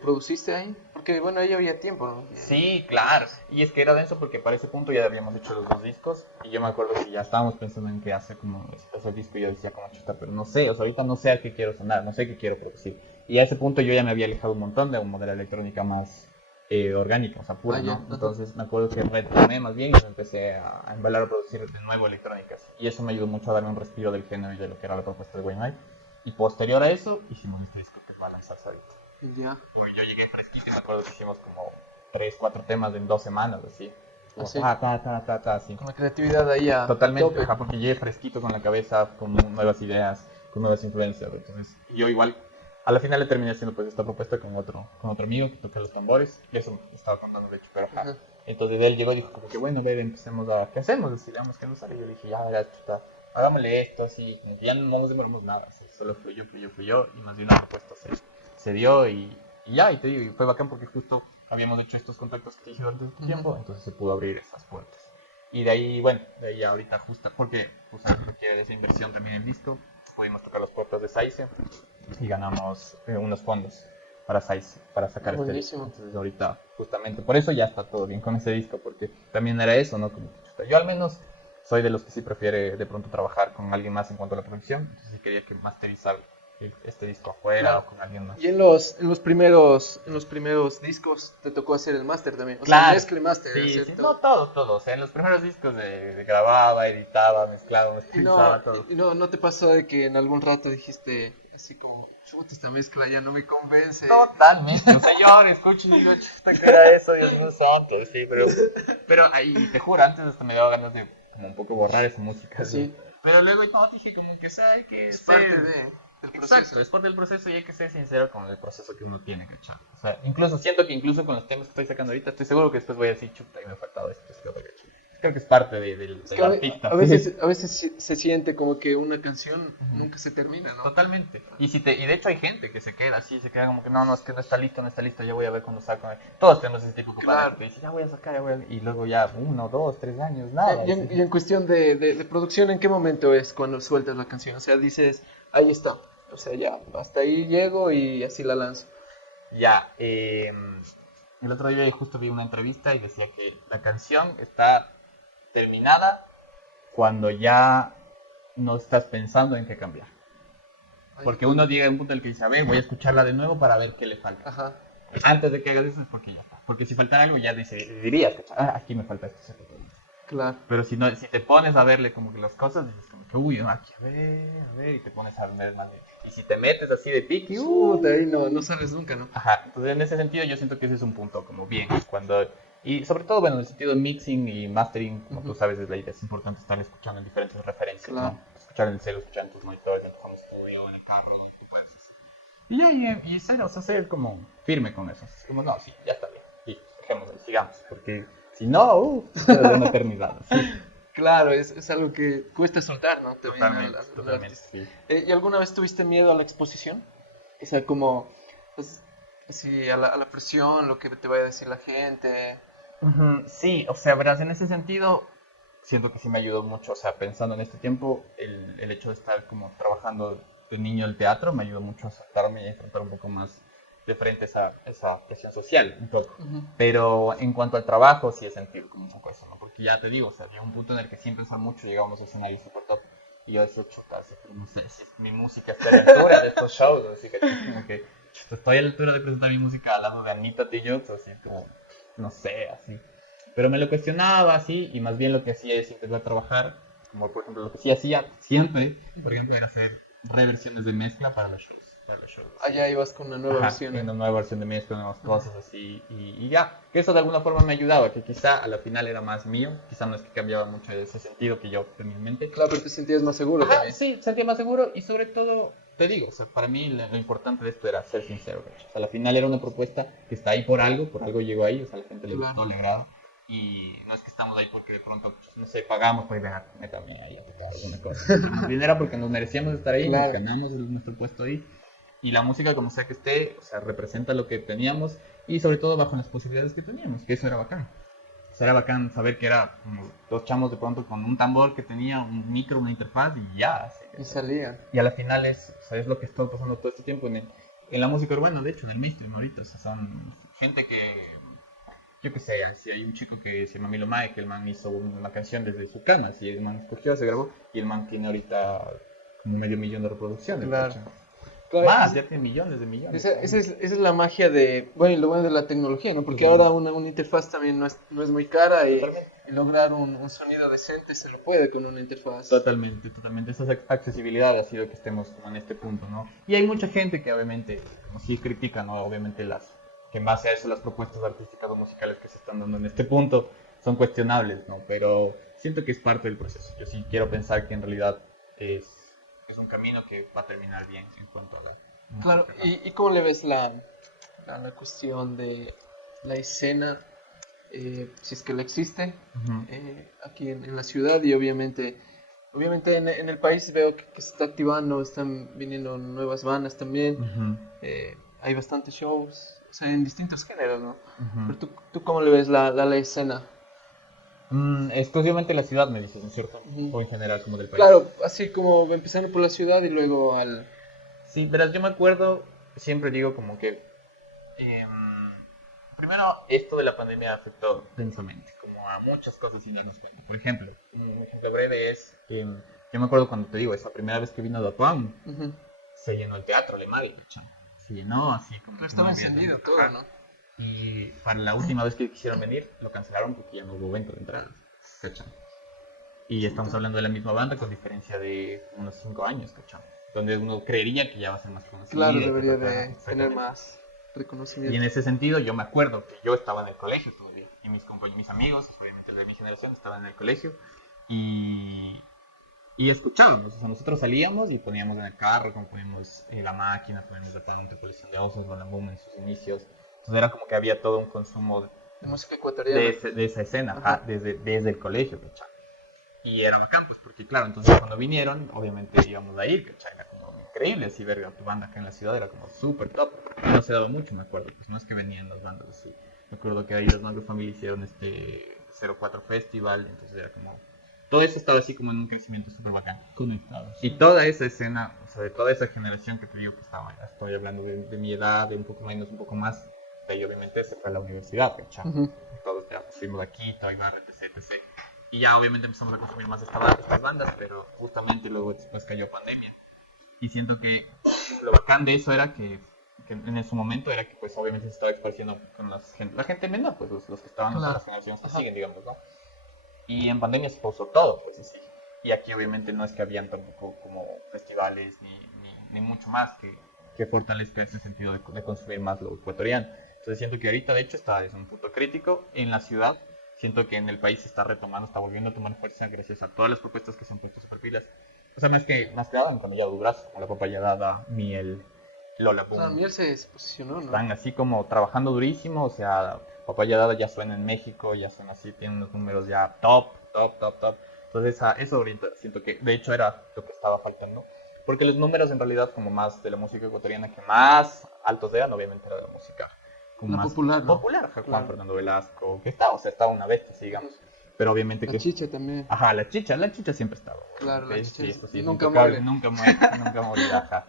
¿produciste ahí? Porque bueno, ahí había tiempo, ¿no? Sí, claro. Y es que era denso porque para ese punto ya habíamos hecho los 2 discos. Y yo me acuerdo que ya estábamos pensando en qué hacer como ese disco. Y yo decía como chuta, pero no sé, o sea, ahorita no sé a qué quiero sonar, no sé qué quiero producir. Y a ese punto yo ya me había alejado un montón de una de la electrónica más orgánica, o sea, pura, ya. ¿no? Entonces me acuerdo que retomé más bien y me empecé a embalar a producir de nuevo electrónicas. Y eso me ayudó mucho a darme un respiro del género y de lo que era la propuesta de Wayne Knight. Y posterior a eso, hicimos este disco que va a lanzarse ahorita. Ya. Yo llegué fresquito y me acuerdo que hicimos como 3, 4 temas en 2 semanas, así. Como Así. así. Con la creatividad ahí a Totalmente, tope. ajá, porque llegué fresquito con la cabeza, con nuevas ideas, con nuevas influencias. Entonces, yo igual, a la final le terminé haciendo pues esta propuesta con otro amigo que toca los tambores, y eso me estaba contando de hecho, pero ajá. Ajá. Entonces él llegó y dijo como que bueno, a ver, empecemos a, ¿qué hacemos? Decidamos qué nos sale. Y yo le dije, ya, verás, chuta, hagámosle esto, así, como que ya no nos demoramos nada, así, solo fluyó, y más de una propuesta se dio y ya, y te digo, y fue bacán porque justo habíamos hecho estos contactos que te dije durante este tiempo, entonces se pudo abrir esas puertas. Y de ahí, bueno, de ahí ahorita justo, porque pues requiere esa inversión también en disco, pudimos tocar las puertas de Saize y ganamos unos fondos para Saize, para sacar este disco. Buenísimo. Entonces ahorita, justamente, por eso ya está todo bien con ese disco, porque también era eso, ¿no? Como que, chuta, yo al menos soy de los que sí prefiere de pronto trabajar con alguien más en cuanto a la producción, entonces sí quería que masterizar este disco afuera Claro. o con alguien más. Y en los primeros discos te tocó hacer el máster también. O sea, Claro. mezcla y máster, Sí, hacer sí, todo. no todo. O sea, en los primeros discos de grababa, editaba, mezclaba, Y masterizaba, todo. no te pasó de que en algún rato dijiste así como, chuta, esta mezcla ya no me convence. Totalmente. O sea, yo ahora escucho y digo, chuta, ¿qué era eso? Dios mío santo. Sí, pero ahí, te juro, antes hasta me daba ganas de como un poco borrar esa música. Sí. Pero luego no, dije como que, ¿sabes? Que Es parte del proceso. Exacto, es parte del proceso y hay que ser sincero con el proceso que uno tiene, ¿cachai? O sea, incluso siento que incluso con los temas que estoy sacando ahorita, estoy seguro que después voy a decir, chuta, y me ha faltado esto, ¿cachai? Creo que es parte del Es que artista. a veces se siente como que una canción nunca se termina, ¿no? Totalmente. Y de hecho hay gente que se queda así, se queda como que no, es que no está listo, ya voy a ver cuando saco. Todos tenemos ese tipo de Claro. que dice, ya voy a sacar, y luego ya 1, 2, 3 años, nada. Y en cuestión de producción, ¿en qué momento es cuando sueltas la canción? O sea, dices, ahí está. O sea, ya, hasta ahí llego y así la lanzo. Ya, el otro día justo vi una entrevista y decía que la canción está terminada cuando ya no estás pensando en qué cambiar. Porque uno llega a un punto en el que dice, a ver, voy a escucharla de nuevo para ver qué le falta. Ajá. Antes de que hagas eso es porque ya está. Porque si faltara algo ya dirías, aquí me falta esto. Claro. Pero si te pones a verle como que las cosas, dices como que, uy, aquí a ver, y te pones a ver más bien. Y si te metes así de pique, De ahí no sales nunca, ¿no? Ajá, entonces en ese sentido yo siento que ese es un punto como bien, y sobre todo, bueno, en el sentido de mixing y mastering, como tú sabes, es la idea, es importante estar escuchando en diferentes referencias, Claro. ¿no? Escuchar en el celo, escuchar en tus monitores, en tu home studio, en el carro, donde tú puedes. Y ser, o sea, ser como firme con eso, es como, no, sí, ya está bien, y dejémoslo, sigamos, porque si no, es una eternidad, ¿sí? Claro, es algo que cuesta soltar, ¿no? También al Totalmente, artista. sí. ¿Y alguna vez tuviste miedo a la exposición? O sea, como, pues, así, a la presión, lo que te vaya a decir la gente. Ujú, sí, o sea, verás, en ese sentido, siento que sí me ayudó mucho, o sea, pensando en este tiempo, el hecho de estar como trabajando de niño el teatro me ayudó mucho a soltarme y a enfrentar un poco más de frente esa presión social, un poco. Pero en cuanto al trabajo, sí he sentido como un poco eso, ¿no? Porque ya te digo, o sea, había un punto en el que sin pensar mucho llegábamos a escenarios super top y yo decía, chuta, así, pero no sé si mi música está a la altura de estos shows, así que como que chuta, estoy a la altura de presentar mi música al lado de Anita Tijoux, así como, no sé, así. Pero me lo cuestionaba así y más bien lo que hacía es intentar trabajar, como por ejemplo lo que sí hacía siempre, por ejemplo, era hacer reversiones de mezcla para los shows. Allá ibas con una nueva versión. Una nueva versión de mezcla, nuevas cosas así y ya, que eso de alguna forma me ayudaba, que quizá a la final era más mío, quizá no es que cambiaba mucho de ese sentido que yo tenía en mente. Claro, pero te sentías más seguro también. Sí, sentía más seguro y sobre todo, te digo, o sea, para mí lo importante de esto era ser sincero, ¿cachai? O sea, a la final era una propuesta que está ahí por algo llegó ahí, o sea, a la gente le gustó, le agrada. Y no es que estamos ahí porque de pronto, pues, no sé, pagamos para ir a también ahí a tocar alguna cosa. Bien era porque nos merecíamos estar ahí, Claro. nos ganamos nuestro puesto ahí. Y la música, como sea que esté, o sea, representa lo que teníamos y sobre todo bajo las posibilidades que teníamos, que eso era bacán. sea, era bacán saber que era como dos chamos de pronto con un tambor que tenía un micro, una interfaz y ya. Así, Y salía. y a la final es, o sea, es lo que está pasando todo este tiempo en la música urbana, de hecho, en el mainstream ahorita. O sea, son gente que, yo qué sé, si hay un chico que se llama Milo Mae, que el man hizo una canción desde su cama, si el man escogió, se grabó, y el man tiene ahorita como 500.000 de reproducciones. Claro. ¿cachai? Claro, Más, ya tiene millones de millones. esa es la magia de, bueno, y lo bueno de la tecnología, ¿no? Porque ahora una interfaz también no es muy cara y lograr un sonido decente se lo puede con una interfaz. Totalmente, totalmente. Esa accesibilidad ha sido que estemos como en este punto, ¿no? Y hay mucha gente que obviamente, como sí critica, ¿no? Obviamente que en base a eso las propuestas artísticas o musicales que se están dando en este punto son cuestionables, ¿no? Pero siento que es parte del proceso. Yo sí quiero pensar que en realidad es un camino que va a terminar bien en cuanto a la música. Claro, ¿y cómo le ves la cuestión de la escena, si es que la existe, Ujú. aquí en la ciudad y obviamente en el país veo que se está activando, están viniendo nuevas bandas también, Ujú. hay bastantes shows, o sea, en distintos géneros, ¿no? Ujú. Pero ¿tú cómo le ves la escena? Exclusivamente la ciudad, me dices, ¿no es cierto? Ujú. O en general, como del país. Claro, así como empezando por la ciudad y luego al... Sí, verás, yo me acuerdo, siempre digo como que primero esto de la pandemia afectó densamente, como a muchas cosas sin darnos cuenta. Por ejemplo, un ejemplo breve es, yo me acuerdo cuando te digo, esa primera vez que vino Dapuan, Ujú. se llenó el teatro Alemán, se llenó así como Pero que no estaba había encendido tanto. todo, Ajá. ¿no? Y para la última vez que quisieron venir, lo cancelaron porque ya no hubo venta de entradas, ¿cachai? Y estamos hablando de la misma banda con diferencia de unos 5 años, ¿cachai? Donde uno creería que ya va a ser más conocida. Claro, y que debería va a- de tener exactamente. más Y reconocimiento. en ese sentido yo me acuerdo que yo estaba en el colegio todavía y mis amigos, obviamente de mi generación, estaban en el colegio y, y escuchábamos. O sea, nosotros salíamos y poníamos en el carro, como poníamos La Máquina, poníamos la Tanta Colección de Osos, Boom en sus inicios. Entonces era como que había todo un consumo De música ecuatoriana. de esa escena, Ajá. desde el colegio, ¿cachai? Y era bacán, pues, porque claro, entonces cuando vinieron, obviamente íbamos a ir, ¿cachai? Era como increíble así ver a tu banda acá en la ciudad, era como súper top. No se daba mucho, me acuerdo, pues más que venían las bandas así. Me acuerdo que ahí los Mango Family hicieron este 04 Festival, entonces era como... Todo eso estaba así como en un crecimiento súper bacán. Conectados. Y toda esa escena, o sea, de toda esa generación que te digo que estaba, ya estoy hablando de mi edad, de un poco menos, un poco más, de ahí obviamente se fue a la universidad, ¿cachai? Ujú. Todos ya fuimos de aquí, Ibarra, etc, etc. Y ya obviamente empezamos a consumir más estas bandas, pero justamente luego después cayó pandemia. Y siento que lo bacán de eso era que en su momento era que pues obviamente se estaba esparciendo con la gente menor, pues los que estaban en Claro. las generaciones que Ajá. siguen, digamos, ¿no? Y en pandemia se pausó todo, pues así. Y aquí obviamente no es que habían tampoco como festivales ni mucho más que fortalezca ese sentido de consumir más lo ecuatoriano. Entonces siento que ahorita de hecho está es un punto crítico en la ciudad. Siento que en el país se está retomando, está volviendo a tomar fuerza gracias a todas las propuestas que se han puesto super pilas. O sea, más que nada en cuando ya Durazno, como la Papaya Dada, Miel, Lola O sea, Boom. Miel se posicionó, ¿no? Están así como trabajando durísimo, o sea, Papaya Dada ya suena en México, ya son así, tienen unos números ya top, top, top, top. Entonces, eso ahorita siento que de hecho era lo que estaba faltando. Porque los números en realidad como más de la música ecuatoriana que más altos eran, obviamente era de la música como La más popular, ¿no? popular, Juan Claro. Fernando Velasco, que estaba, o sea, estaba una bestia, sí, digamos. Pero obviamente La que... chicha también. Ajá, la chicha siempre estaba. Claro, la Obviamente, chicha sí, es- esto sí es nunca intocable, muere. nunca muere, nunca morirá, ajá.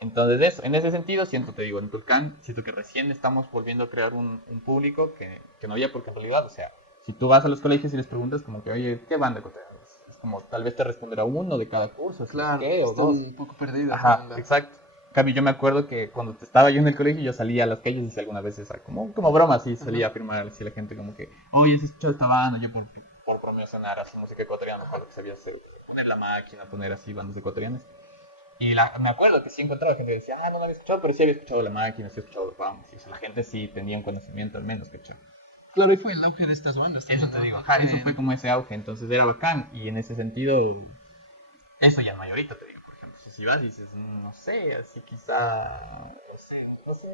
Entonces, eso, en ese sentido, siento, te digo, en Tulcán, siento que recién estamos volviendo a crear un público que no había, porque en realidad, o sea, si tú vas a los colegios y les preguntas como que, oye, ¿qué banda ecuatoriana es? Es como, tal vez te responderá uno de cada curso, si es Claro, que, o están dos. un poco perdidas. Ajá, ¿no? exacto. En cambio, yo me acuerdo que cuando estaba yo en el colegio, yo salía a las calles y decía algunas veces, como broma, así, salía a firmar así a la gente como que, oye, ¿has escuchado esta banda? Yo por promocionar así música ecuatoriana, me acuerdo que sabía hacer, poner La Máquina, poner así bandas ecuatorianas. Y me acuerdo que sí encontraba gente que decía, no la había escuchado, pero sí había escuchado La Máquina, sí había escuchado los Vamos. Y, o sea, la gente sí tenía un conocimiento al menos, ¿cachai? Claro, y fue el auge de estas bandas. Eso también, te ¿no? digo, ajá, eso fue como ese auge, entonces era bacán. Y en ese sentido, eso ya no hay ahorita, te digo, por ejemplo. Si vas y dices, no sé, así quizá, no sé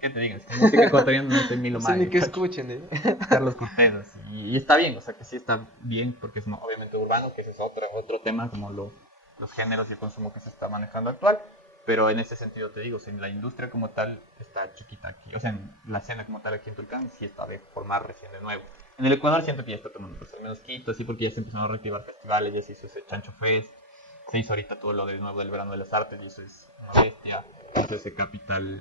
qué te digas. Música ecuatoriana no sé ni lo No sé más. ni qué escuchen, ¿eh? Carlos Cortés, así. Y está bien, o sea que sí está bien, porque es obviamente urbano, que ese es otro tema, como los géneros y el consumo que se está manejando actual. Pero en ese sentido te digo, o sea, en la industria como tal está chiquita aquí. O sea, en la escena como tal aquí en Tulcán sí está de formar recién de nuevo. En el Ecuador siento que ya está tomando pues, al menos Quito, así porque ya se empezaron a reactivar festivales, ya se hizo ese Chancho Fest, se hizo ahorita todo lo de nuevo del verano de las artes y eso es una bestia. Hizo ese Capitol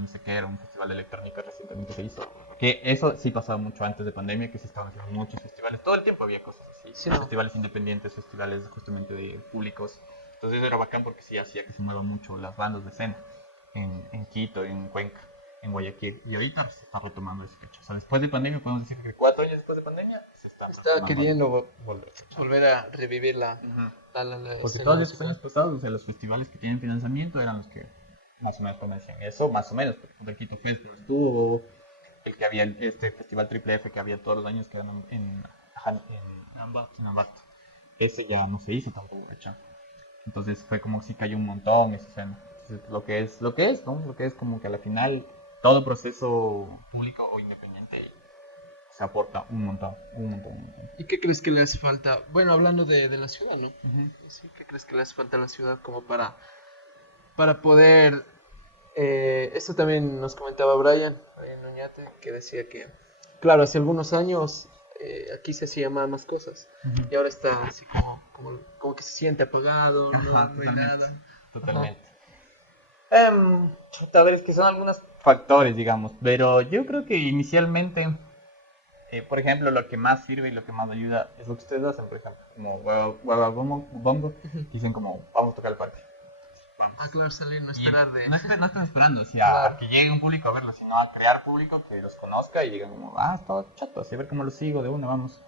ni sé qué era, un festival de electrónica recientemente se hizo. Que eso sí pasaba mucho antes de pandemia, que se estaban haciendo muchos festivales, todo el tiempo había cosas así, Sí, no. festivales independientes, festivales justamente de públicos. Entonces eso era bacán porque sí hacía que se muevan mucho las bandas de escena en Quito, en Cuenca, en Guayaquil. Y ahorita se está retomando ese cacho. O sea, después de pandemia, podemos decir que 4 años después de pandemia, se está Está retomando queriendo volver, ¿cachai? volver a revivir Ujú. la Porque escena todos estos musical. años pasados, o sea, los festivales que tienen financiamiento eran los que más o menos convencían. Eso, más o menos, porque el Quito Fest no estuvo, el que había este festival Triple F que había todos los años que eran en Ambato. Ese ya no se hizo tampoco, ¿cachai? Entonces fue como si cayó un montón esa escena. Entonces, lo que es, ¿no? Lo que es como que a la final todo proceso público o independiente se aporta un montón, un montón, un montón. ¿Y qué crees que le hace falta? Bueno, hablando de la ciudad, ¿no? Ujú. Sí, ¿qué crees que le hace falta a la ciudad como para poder... esto también nos comentaba Brian Oñate, que decía que, claro, hace algunos años aquí se hacían más cosas Ujú. y ahora está así como que se siente apagado, no, Ajá, no hay totalmente. nada. Totalmente. A ver, es que son algunos factores, digamos, pero yo creo que inicialmente, por ejemplo, lo que más sirve y lo que más ayuda es lo que ustedes hacen, por ejemplo, como Hueva Bongo, dicen como, vamos a tocar el parque, vamos. Ah, claro, salir, no Y esperar de... no están esperando, o sea, Claro. a que llegue un público a verlo, sino a crear público que los conozca y digan como, está chato, así a ver cómo lo sigo de una, vamos.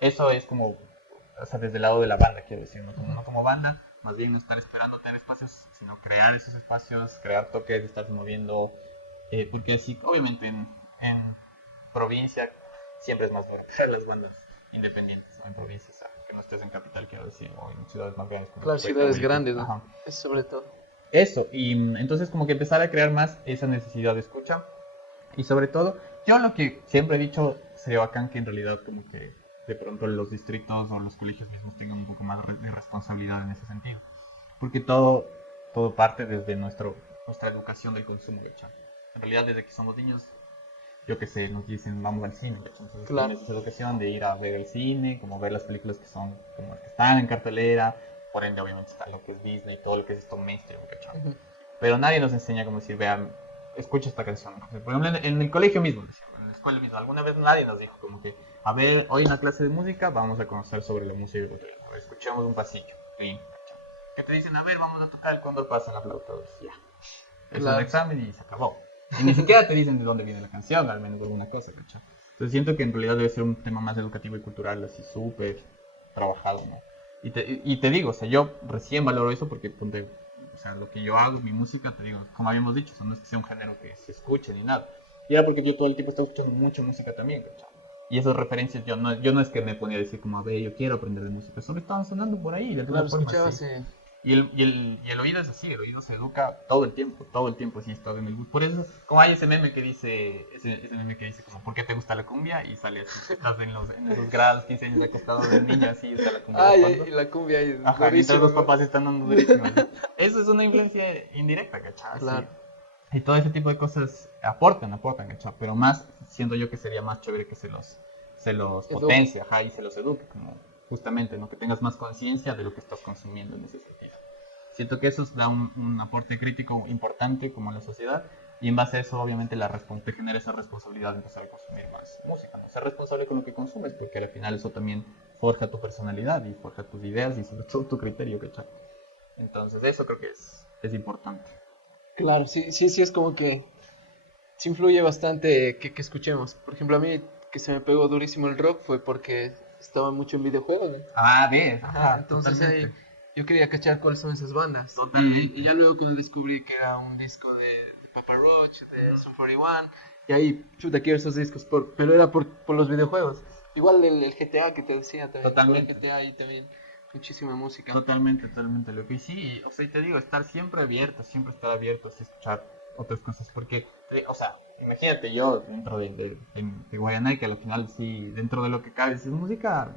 Eso es como, o sea, desde el lado de la banda, quiero decir, no como banda, más bien no estar esperando tener espacios, sino crear esos espacios, crear toques, estarse moviendo, porque sí, obviamente en provincia siempre es más duro para las bandas independientes, ¿no? En provincia, o sea, que no estés en capital, quiero decir, o en ciudades más grandes como Claro, Cuenca, ciudades Guayaquil. grandes, ¿no? Ajá. Eso sobre todo. Eso, y entonces como que empezar a crear más esa necesidad de escucha. Y sobre todo, yo lo que siempre he dicho sería bacán que en realidad como que de pronto los distritos o los colegios mismos tengan un poco más de responsabilidad en ese sentido. Porque todo parte desde nuestra educación del consumo, ¿cachai? En realidad desde que somos niños, yo que sé, nos dicen vamos al cine, ¿cachai? Entonces Claro. tienes esa educación de ir a ver el cine, como ver las películas que son como las que están en cartelera, por ende obviamente está lo que es Disney, todo lo que es esto mainstream, ¿cachai? Ujú. Pero nadie nos enseña como decir, vean, escucha esta canción. Por ejemplo, en el colegio mismo, en la escuela misma, alguna vez nadie nos dijo como que, a ver, hoy en la clase de música vamos a conocer sobre la música ecuatoriana. A ver, escuchemos un pasillo. Fin, ¿cachai? Que te dicen, a ver, vamos a tocar el cóndor pasa en la flauta. Ya. Es un Claro. examen y se acabó. Y ni siquiera te dicen de dónde viene la canción, al menos alguna cosa, ¿cachai? Entonces siento que en realidad debe ser un tema más educativo y cultural, así súper trabajado, ¿no? Y te digo, o sea, yo recién valoro eso porque, ponte, o sea, lo que yo hago, mi música, te digo, como habíamos dicho, o sea, no es que sea un género que se escuche ni nada. Y era porque yo todo el tiempo estaba escuchando mucha música también, ¿cachai? Y esas referencias, yo no es que me ponía a decir como, a ver, yo quiero aprender de música, solo estaban sonando por ahí, de alguna Claro, forma, escuchaba sí. así. Y el oído es así, el oído se educa todo el tiempo, así estás en el bus. Por eso, como hay ese meme que dice, ese meme que dice como, ¿por qué te gusta la cumbia? Y sale así, estás en esos grados, 15 años acostado del niño, así está la cumbia de Ay, fondo. y la cumbia ahí, Ajá, mientras durísimo, los ¿no? papás están dando durísimo. Así. Eso es una influencia indirecta, ¿cachai? Claro. Y todo ese tipo de cosas aportan, ¿cachai? Pero más, siento yo que sería más chévere que se los Educa. potencie, ajá, y se los eduque, como justamente, ¿no? Que tengas más conciencia de lo que estás consumiendo en ese sentido. Siento que eso da un aporte crítico importante como a la sociedad y en base a eso obviamente te genera esa responsabilidad de empezar a consumir más música, ¿no? Ser responsable con lo que consumes porque al final eso también forja tu personalidad y forja tus ideas y sobre todo tu criterio, ¿cachai? Entonces eso creo que es importante. Claro, sí, sí, sí, es como que sí influye bastante que escuchemos. Por ejemplo, a mí que se me pegó durísimo el rock fue porque estaba mucho en videojuegos, ¿no? Ah, ves, Ajá, entonces totalmente. ahí yo quería cachar cuáles son esas bandas. Totalmente. Y ya luego cuando descubrí que era un disco de Papa Roach, de Ujú. Sum 41, y ahí, chuta, quiero esos discos, pero era por los videojuegos. Igual el GTA que te decía también, Totalmente. por el GTA ahí también, muchísima música. Totalmente lo que sí, o sea, y te digo, siempre estar abierto a escuchar otras cosas, porque, o sea, imagínate yo dentro de Guayaná, que al final sí, dentro de lo que cabe, es música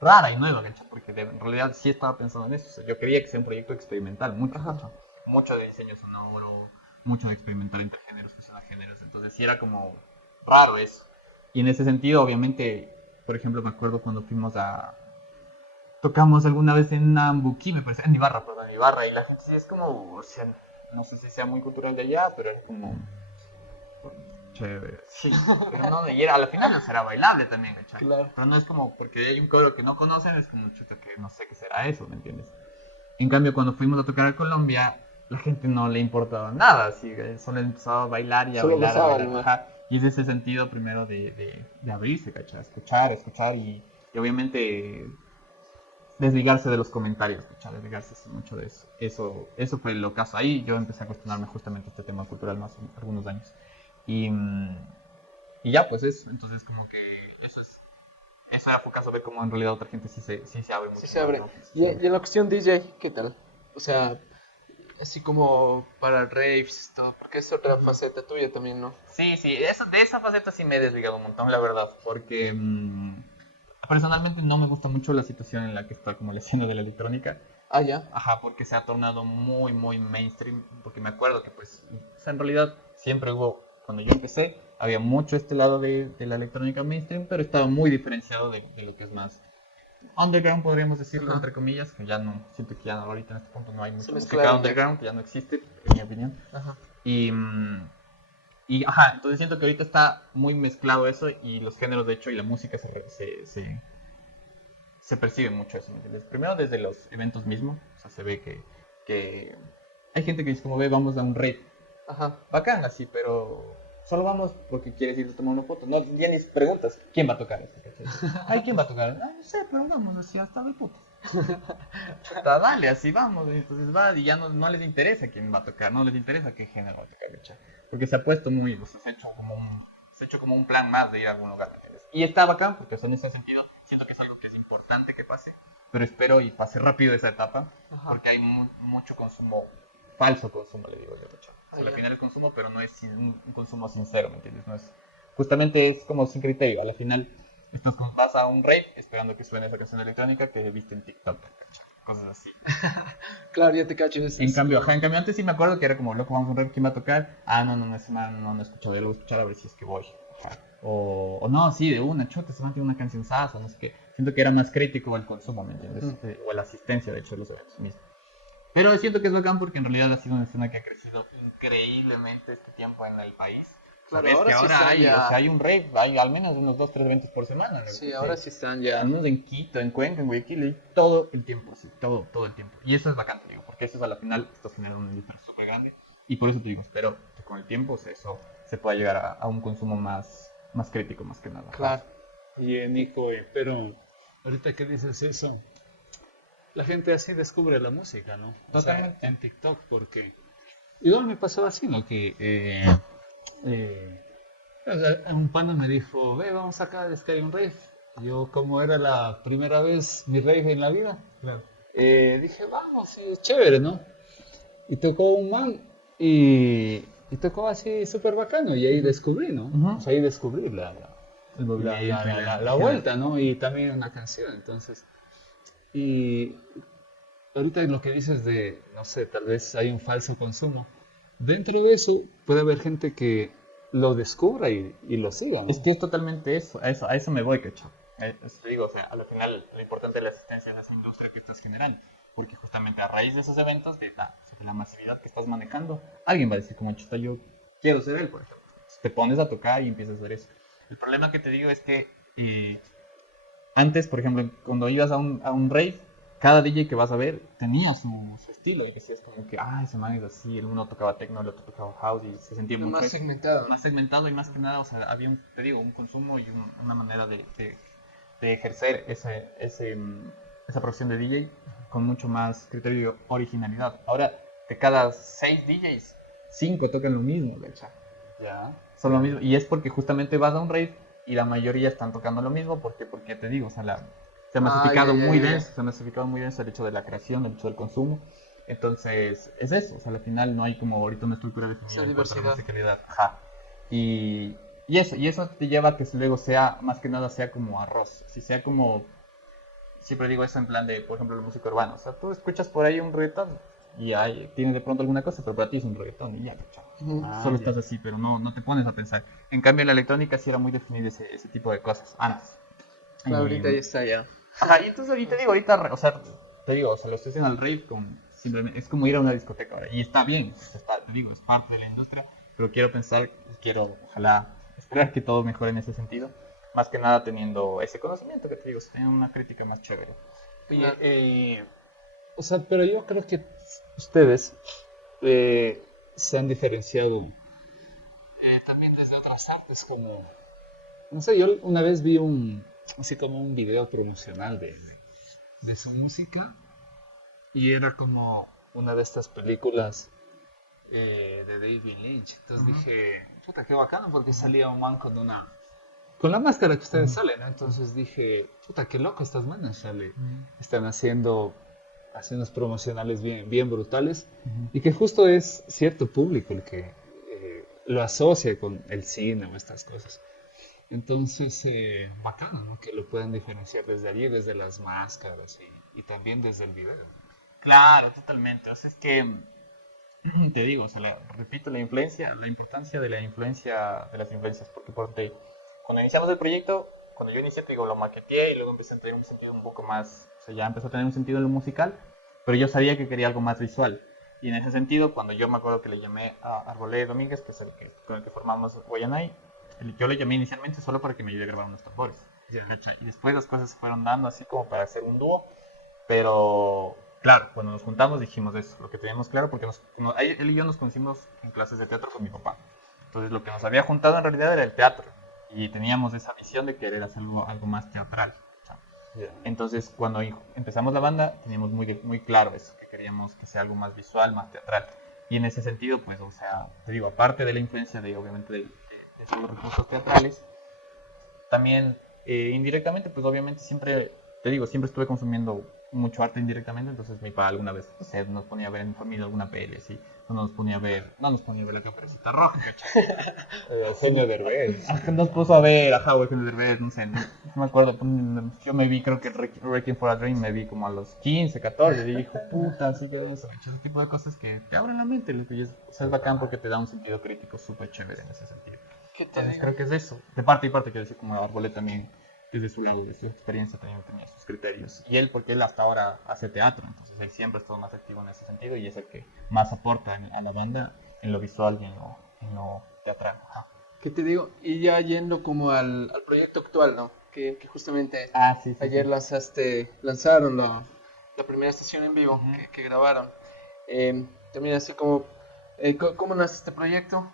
rara y nueva, ¿cachai? Porque en realidad sí estaba pensando en eso, o sea, yo quería que sea un proyecto experimental, mucho, Ajá. ¿cachai? Mucho de diseño sonoro, mucho de experimentar entre géneros, fusionar géneros, entonces sí era como raro eso. Y en ese sentido, obviamente, por ejemplo, me acuerdo cuando tocamos alguna vez en Nambuquí, me parece, en Ibarra, perdón, en Ibarra, y la gente sí es como, o sea, no sé si sea muy cultural de allá, pero es como chévere, sí, pero no, y a la final no será bailable también, ¿cachai? Claro. Pero no es como, porque hay un coro que no conocen, es como, chuta, que no sé qué será eso, ¿me entiendes? En cambio, cuando fuimos a tocar a Colombia, la gente no le importaba nada, así, solo empezaba a bailar y a Solo bailar, a gozaba bailar, nomás. ajá. Y es ese sentido primero de abrirse, ¿cachai? Escuchar y obviamente desligarse de los comentarios, ¿cachai? Desligarse mucho de eso. Eso fue el ocaso ahí. Yo empecé a cuestionarme justamente este tema cultural más algunos años. Y, y ya, pues eso. Entonces, como que eso era focazo ver cómo en realidad otra gente sí se abre mucho Sí se más, abre. ¿no? Sí Y, se y abre. en la cuestión DJ, ¿qué tal? O sea, así como para raves, todo, porque es otra faceta tuya también, ¿no? Sí, de esa faceta sí me he desligado un montón, la verdad, porque personalmente no me gusta mucho la situación en la que está como la escena de la electrónica. Ah, ya. Ajá, porque se ha tornado muy, muy mainstream. Porque me acuerdo que, pues, o sea, en realidad siempre hubo, cuando yo empecé, había mucho este lado de la electrónica mainstream, pero estaba muy diferenciado de lo que es más underground, podríamos decirlo, Ajá. entre comillas, que ya no, siento que ya ahorita en este punto no hay Se mucha música mezclaron ya. underground, que ya no existe, en mi opinión. Ajá. Y, ajá, entonces siento que ahorita está muy mezclado eso y los géneros, de hecho, y la música se percibe mucho eso, ¿me entiendes? Primero desde los eventos mismos, o sea, se ve que hay gente que dice como, ve, vamos a un rave, Ajá. bacán así, pero solo vamos porque quieres ir a tomar una foto, no, ya ni preguntas, ¿quién va a tocar esto? ¿Cachai? Ay, ¿quién va a tocar? Ay, no sé, pero vamos así hasta de putas. Chuta, dale, así vamos, y entonces va, y ya no les interesa quién va a tocar, no les interesa qué género va a tocar, ¿cachai? Porque se ha puesto muy, o sea, se ha hecho como un plan más de ir a algún lugar, ¿me entiendes? Y está bacán, porque o sea, en ese sentido siento que es algo que es importante que pase, pero espero y pase rápido esa etapa, Ajá. porque hay mucho consumo, falso consumo, le digo yo, ¿cachai? O sea, Ah, al ya. final el consumo, pero no es un consumo sincero, ¿me entiendes? No es, justamente es como sin criterio, al final vas a un rave esperando que suene esa canción electrónica que viste en TikTok, ¿cachai? Cosas así. Claro, ya te cacho. En cambio, ajá, en cambio antes sí me acuerdo que era como, loco, vamos a ver quién va a tocar. Ah, no, ese man no he escuchado, yo lo voy a escuchar a ver si es que voy. Ajá. O no, sí, de una, chota, ese man tiene una canción sasa, no sé qué. Siento que era más crítico el consumo, ¿me entiendes? O la asistencia, de hecho, de los eventos mismos. Pero siento que es bacán porque en realidad ha sido una escena que ha crecido increíblemente este tiempo en el país. Claro, Sabes ahora que sí ahora están hay, o ya. sea, hay un rave, hay al menos unos 2, 3 eventos por semana, ¿no? Sí, ahora sí están ya. Al menos en Quito, en Cuenca, en Guayaquil, y todo el tiempo, sí, todo el tiempo. Y eso es bacán, te digo, porque eso es a la final, esto genera una industria súper grande. Y por eso te digo, espero que con el tiempo, o sea, eso se pueda llegar a un consumo más crítico, más que nada. Claro. Y Nico, pero ahorita que dices eso, la gente así descubre la música, ¿no? O sea, Totalmente. en TikTok, porque igual me pasó así, ¿no? Que o sea, un pana me dijo, ve, vamos acá, es que hay un rave. Yo, como era la primera vez mi rave en la vida, Claro. dije, vamos, sí, es chévere, ¿no? Y tocó un man y tocó así súper bacano y ahí descubrí, ¿no? Ujú. O sea, ahí descubrí El movimiento y la vuelta, ¿no? Y también una canción, entonces. Y ahorita lo que dices de, no sé, tal vez hay un falso consumo. Dentro de eso puede haber gente que lo descubra y lo siga, ¿no? Es que es totalmente eso, a eso me voy, cacho. Te digo, o sea, al final lo importante de la asistencia es esa industria que estás generando, porque justamente a raíz de esos eventos, de la masividad que estás manejando, alguien va a decir como, chuta, yo quiero ser él, por ejemplo. Entonces, te pones a tocar y empiezas a hacer eso. El problema que te digo es que antes, por ejemplo, cuando ibas a un rave, cada DJ que vas a ver tenía su estilo, y decías como que, ese man es así, el uno tocaba techno, el otro tocaba house, y se sentía Lo mucho más eso. segmentado. Más segmentado y más que nada, o sea, había te digo, un consumo y una manera de ejercer esa profesión de DJ con mucho más criterio y originalidad. Ahora, de cada 6 DJs, 5 tocan lo mismo, ¿cachai? Ya. Son lo mismo. Y es porque justamente vas a un rave y la mayoría están tocando lo mismo porque te digo, o sea, se ha masificado muy denso, se ha masificado muy denso el hecho de la creación, el hecho del consumo. Entonces, es eso, o sea, al final no hay como ahorita una estructura definida Esa en cuanto a la diversidad. musicalidad. Ajá. Y eso te lleva a que luego sea, más que nada, sea como arroz. Si sea como, siempre digo eso en plan de, por ejemplo, la música urbana. O sea, tú escuchas por ahí un reggaetón, y tienes de pronto alguna cosa, pero para ti es un reggaetón y ya, ¿cachai? Solo estás así, pero no te pones a pensar. En cambio, en la electrónica sí era muy definido ese tipo de cosas antes. Claro, Y- ahorita ya está ya. Ajá, y entonces ahorita digo, o sea, te digo, o sea, lo estoy haciendo al rave simplemente, es como ir a una discoteca ahora, y está bien, te digo, es parte de la industria, pero ojalá, esperar que todo mejore en ese sentido, más que nada teniendo ese conocimiento que te digo, tener una crítica más chévere. Oye, o sea, pero yo creo que ustedes se han diferenciado también desde otras artes, como, no sé, yo una vez vi así como un video promocional de su música y era como una de estas películas de David Lynch. Entonces dije, puta, qué bacano, porque salía un man con la máscara que ustedes salen, ¿no? Entonces dije, puta, qué loco estas manos están haciendo unos promocionales bien brutales y que justo es cierto público el que lo asocia con el cine o estas cosas. Entonces, bacano, ¿no? Que lo puedan diferenciar desde allí, desde las máscaras y también desde el video. Claro, totalmente, o sea, es que, te digo, o sea, repito, la importancia de las influencias, porque cuando iniciamos el proyecto, cuando yo inicié, te digo, lo maqueteé y luego empecé a tener un sentido un poco más, o sea, ya empezó a tener un sentido en lo musical, pero yo sabía que quería algo más visual. Y en ese sentido, cuando yo me acuerdo que le llamé a Arbolé Domínguez, que es con el que formamos Guayanay, yo le llamé inicialmente solo para que me ayude a grabar unos tambores. ¿Cachai? Y después las cosas se fueron dando así como para hacer un dúo, pero claro, cuando nos juntamos dijimos eso, lo que teníamos claro, porque él y yo nos conocimos en clases de teatro con mi papá. Entonces lo que nos había juntado en realidad era el teatro y teníamos esa visión de querer hacer algo más teatral. Entonces cuando empezamos la banda teníamos muy claro eso, que queríamos que sea algo más visual, más teatral. Y en ese sentido, pues, o sea, te digo, aparte de la influencia obviamente de esos recursos teatrales, también indirectamente, pues obviamente siempre estuve consumiendo mucho arte indirectamente, entonces mi papá alguna vez, no sé, nos ponía a ver en familia alguna peli así, no nos ponía a ver la Caperucita Roja, ¿cachai? Eugenio Derbez. Nos puso a ver, Eugenio Derbez, no sé, no me acuerdo, yo me vi, creo que Requiem for a Dream me vi como a los 15, 14, y dijo, puta, así que ese tipo de cosas que te abren la mente, o sea, es bacán porque te da un sentido crítico súper chévere en ese sentido. Entonces creo que es eso. De parte y parte, quiero decir, como Arbolé también, desde su lado, desde su experiencia, también tenía sus criterios. Y él, porque él hasta ahora hace teatro, entonces él siempre ha estado más activo en ese sentido y es el que más aporta a la banda en lo visual y en lo teatral. Ajá. ¿Qué te digo? Y ya yendo como al proyecto actual, ¿no? Que justamente Sí, ayer sí. lanzaron la primera estación en vivo que grabaron. También así como, ¿cómo nace este proyecto?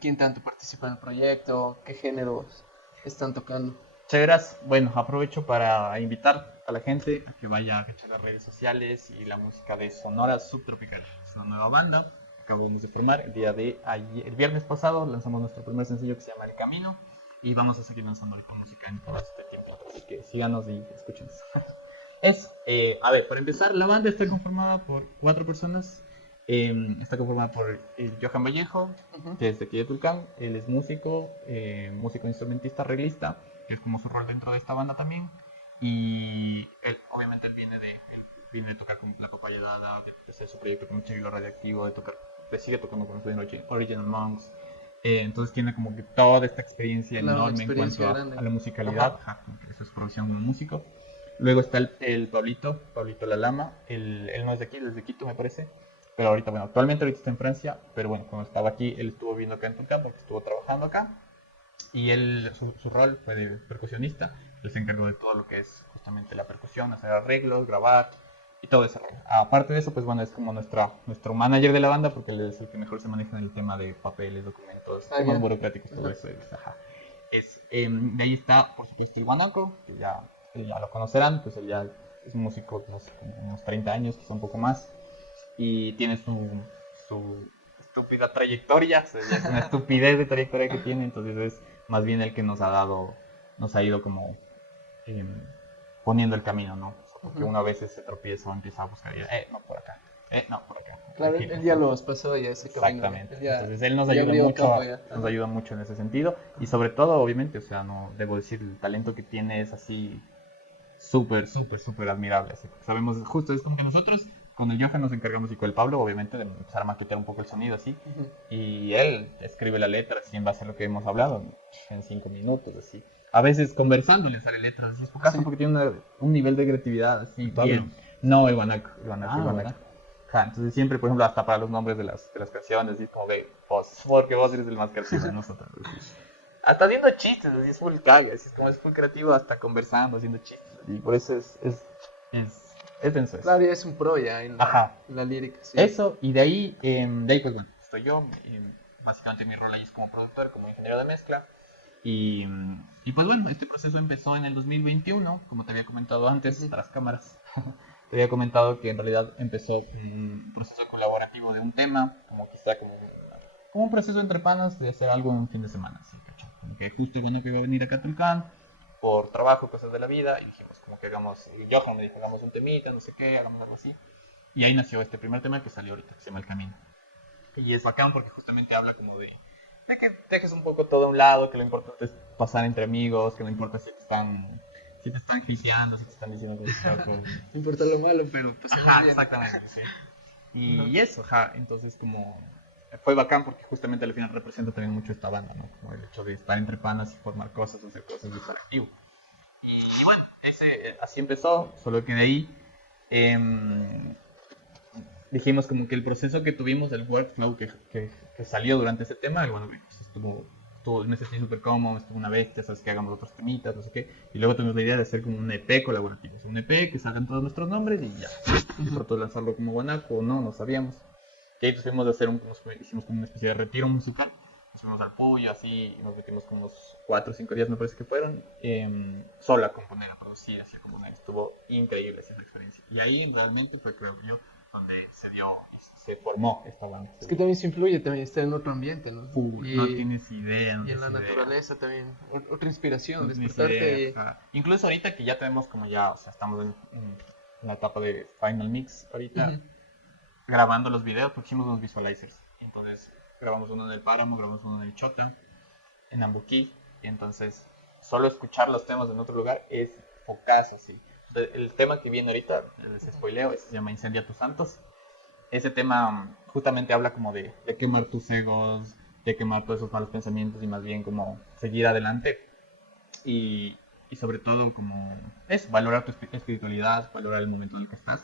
¿Quién tanto participa en el proyecto? ¿Qué géneros están tocando? Chéveras, bueno, aprovecho para invitar a la gente a que vaya a cachar las redes sociales y la música de Sonora Subtropical. Es una nueva banda, acabamos de formar el viernes pasado lanzamos nuestro primer sencillo que se llama El Camino y vamos a seguir lanzando música en todo este tiempo, así que síganos y escúchenos. A ver, para empezar, la banda está conformada por 4 personas. Está conformada por Johan Vallejo, que es de aquí de Tulcán. Él es músico instrumentista, arreglista, que es como su rol dentro de esta banda también. Y obviamente él viene de tocar con La Papaya Dada, de hacer su proyecto con Chilo Radioactivo, sigue tocando con Original Monks. Entonces tiene como que toda esta experiencia enorme en cuanto a la musicalidad. Eso es producción como músico. Luego está el Pablito Lalama. Él no es de aquí, él es de Quito, me parece. Pero actualmente está en Francia. Pero bueno, cuando estaba aquí, él estuvo viviendo acá en Tulcán porque estuvo trabajando acá. Y su rol fue de percusionista. Él se encargó de todo lo que es justamente la percusión, hacer arreglos, grabar y todo ese rol. Aparte de eso, pues bueno, es como nuestro manager de la banda porque él es el que mejor se maneja en el tema de papeles, documentos, temas burocráticos, todo eso. De ahí está, por supuesto, el Guanaco, que ya lo conocerán, pues él ya es un músico de unos 30 años, quizá un poco más, y tiene su estúpida trayectoria, o sea, es una estupidez de trayectoria que tiene, entonces es más bien el que nos ha ido como poniendo el camino, ¿no? O sea, porque una vez se tropieza o empieza a buscar, no por acá, no por acá. Claro, él ya los pasó ya ese camino. Exactamente. Entonces él nos ayuda mucho en ese sentido y sobre todo, obviamente, o sea, no debo decir, el talento que tiene es así súper admirable. Así, sabemos, justo es como que nosotros con el Johan nos encargamos y con el Pablo, obviamente, de empezar a maquetear un poco el sonido así. Ujú. Y él escribe la letra así en base a lo que hemos hablado, en 5 minutos, así. A veces conversando le sale letras, así es por caso, Sí. porque tiene un nivel de creatividad así. Pablo. Bien. No, el Guanaco, el Guanaco, Ah, el Guanaco. Guanaco. Ajá, entonces siempre, por ejemplo, hasta para los nombres de las canciones, así como de vos, porque vos eres el más creativo de nosotros. Así. Hasta haciendo chistes, así es full caga, así es como es full creativo, hasta conversando, haciendo chistes, y por eso es denso eso. Claro, ya es un pro ya Ajá. en la lírica, sí. Eso, y de ahí pues bueno, estoy yo, básicamente mi rol ahí es como productor, como ingeniero de mezcla, y pues bueno, este proceso empezó en el 2021, como te había comentado antes, Ujú. tras cámaras. Te había comentado que en realidad empezó un proceso colaborativo de un tema, como quizá como un proceso entre panas de hacer algo en un fin de semana, ¿sí? ¿Cachai? Como que justo cuando iba a venir a Tulcán por trabajo, cosas de la vida, y dijimos como que hagamos, y Johan me dijo hagamos un temita, no sé qué, hagamos algo así. Y ahí nació este primer tema que salió ahorita, que se llama El Camino. Y es bacán porque justamente habla como de que dejes un poco todo a un lado, que lo importante es pasar entre amigos, que no importa si te están hateando, si te están diciendo cosas. No importa lo malo, pero pasemos Ajá, bien. exactamente, sí. Y, Ajá. y eso, ajá, entonces como fue bacán porque justamente al final representa también mucho esta banda, ¿no? Como el hecho de estar entre panas y formar cosas, hacer cosas y estar activo. Y bueno, así empezó, solo que de ahí em, dijimos como que el proceso que tuvimos, el workflow que salió durante ese tema, y bueno, pues me sentí súper cómodo, estuvo una bestia, sabes que hagamos otros temitas, no sé qué, y luego tuvimos la idea de hacer como un EP colaborativo, o sea, un EP que salgan todos nuestros nombres y ya, y por todo lanzarlo como Guanaco, no sabíamos. Y ahí tuvimos de hacer hicimos como una especie de retiro musical, nos fuimos al Puyo, así, y nos metimos como unos 4 o 5 días, me parece que fueron, solo a componer, a producir, así a componer, estuvo increíble esa experiencia. Y ahí realmente fue, creo yo, donde se formó esta banda. Es que también se influye, también estar en otro ambiente, ¿no? No tienes idea, no Y en la tienes idea. naturaleza también, otra inspiración, No tienes despertarte idea. Ajá. Incluso ahorita que ya tenemos como ya, o sea, estamos en la etapa de Final Mix ahorita, Ujú. grabando los videos, porque hicimos unos visualizers. Entonces, grabamos uno en el Páramo, grabamos uno en el Chota, en Ambuquí, y entonces, solo escuchar los temas en otro lugar es focazo, sí. El tema que viene ahorita, les spoileo, se llama Incendia tus Santos. Ese tema justamente habla como de quemar tus egos, de quemar todos esos malos pensamientos y más bien como seguir adelante y, y sobre todo como es valorar tu espiritualidad, valorar el momento en el que estás.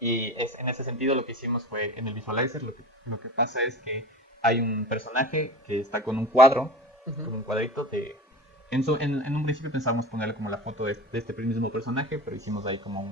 Y es, en ese sentido lo que hicimos fue en el visualizer, lo que pasa es que hay un personaje que está con un cuadro, Ujú. con un cuadrito en un principio pensábamos ponerle como la foto de este mismo personaje, pero hicimos ahí como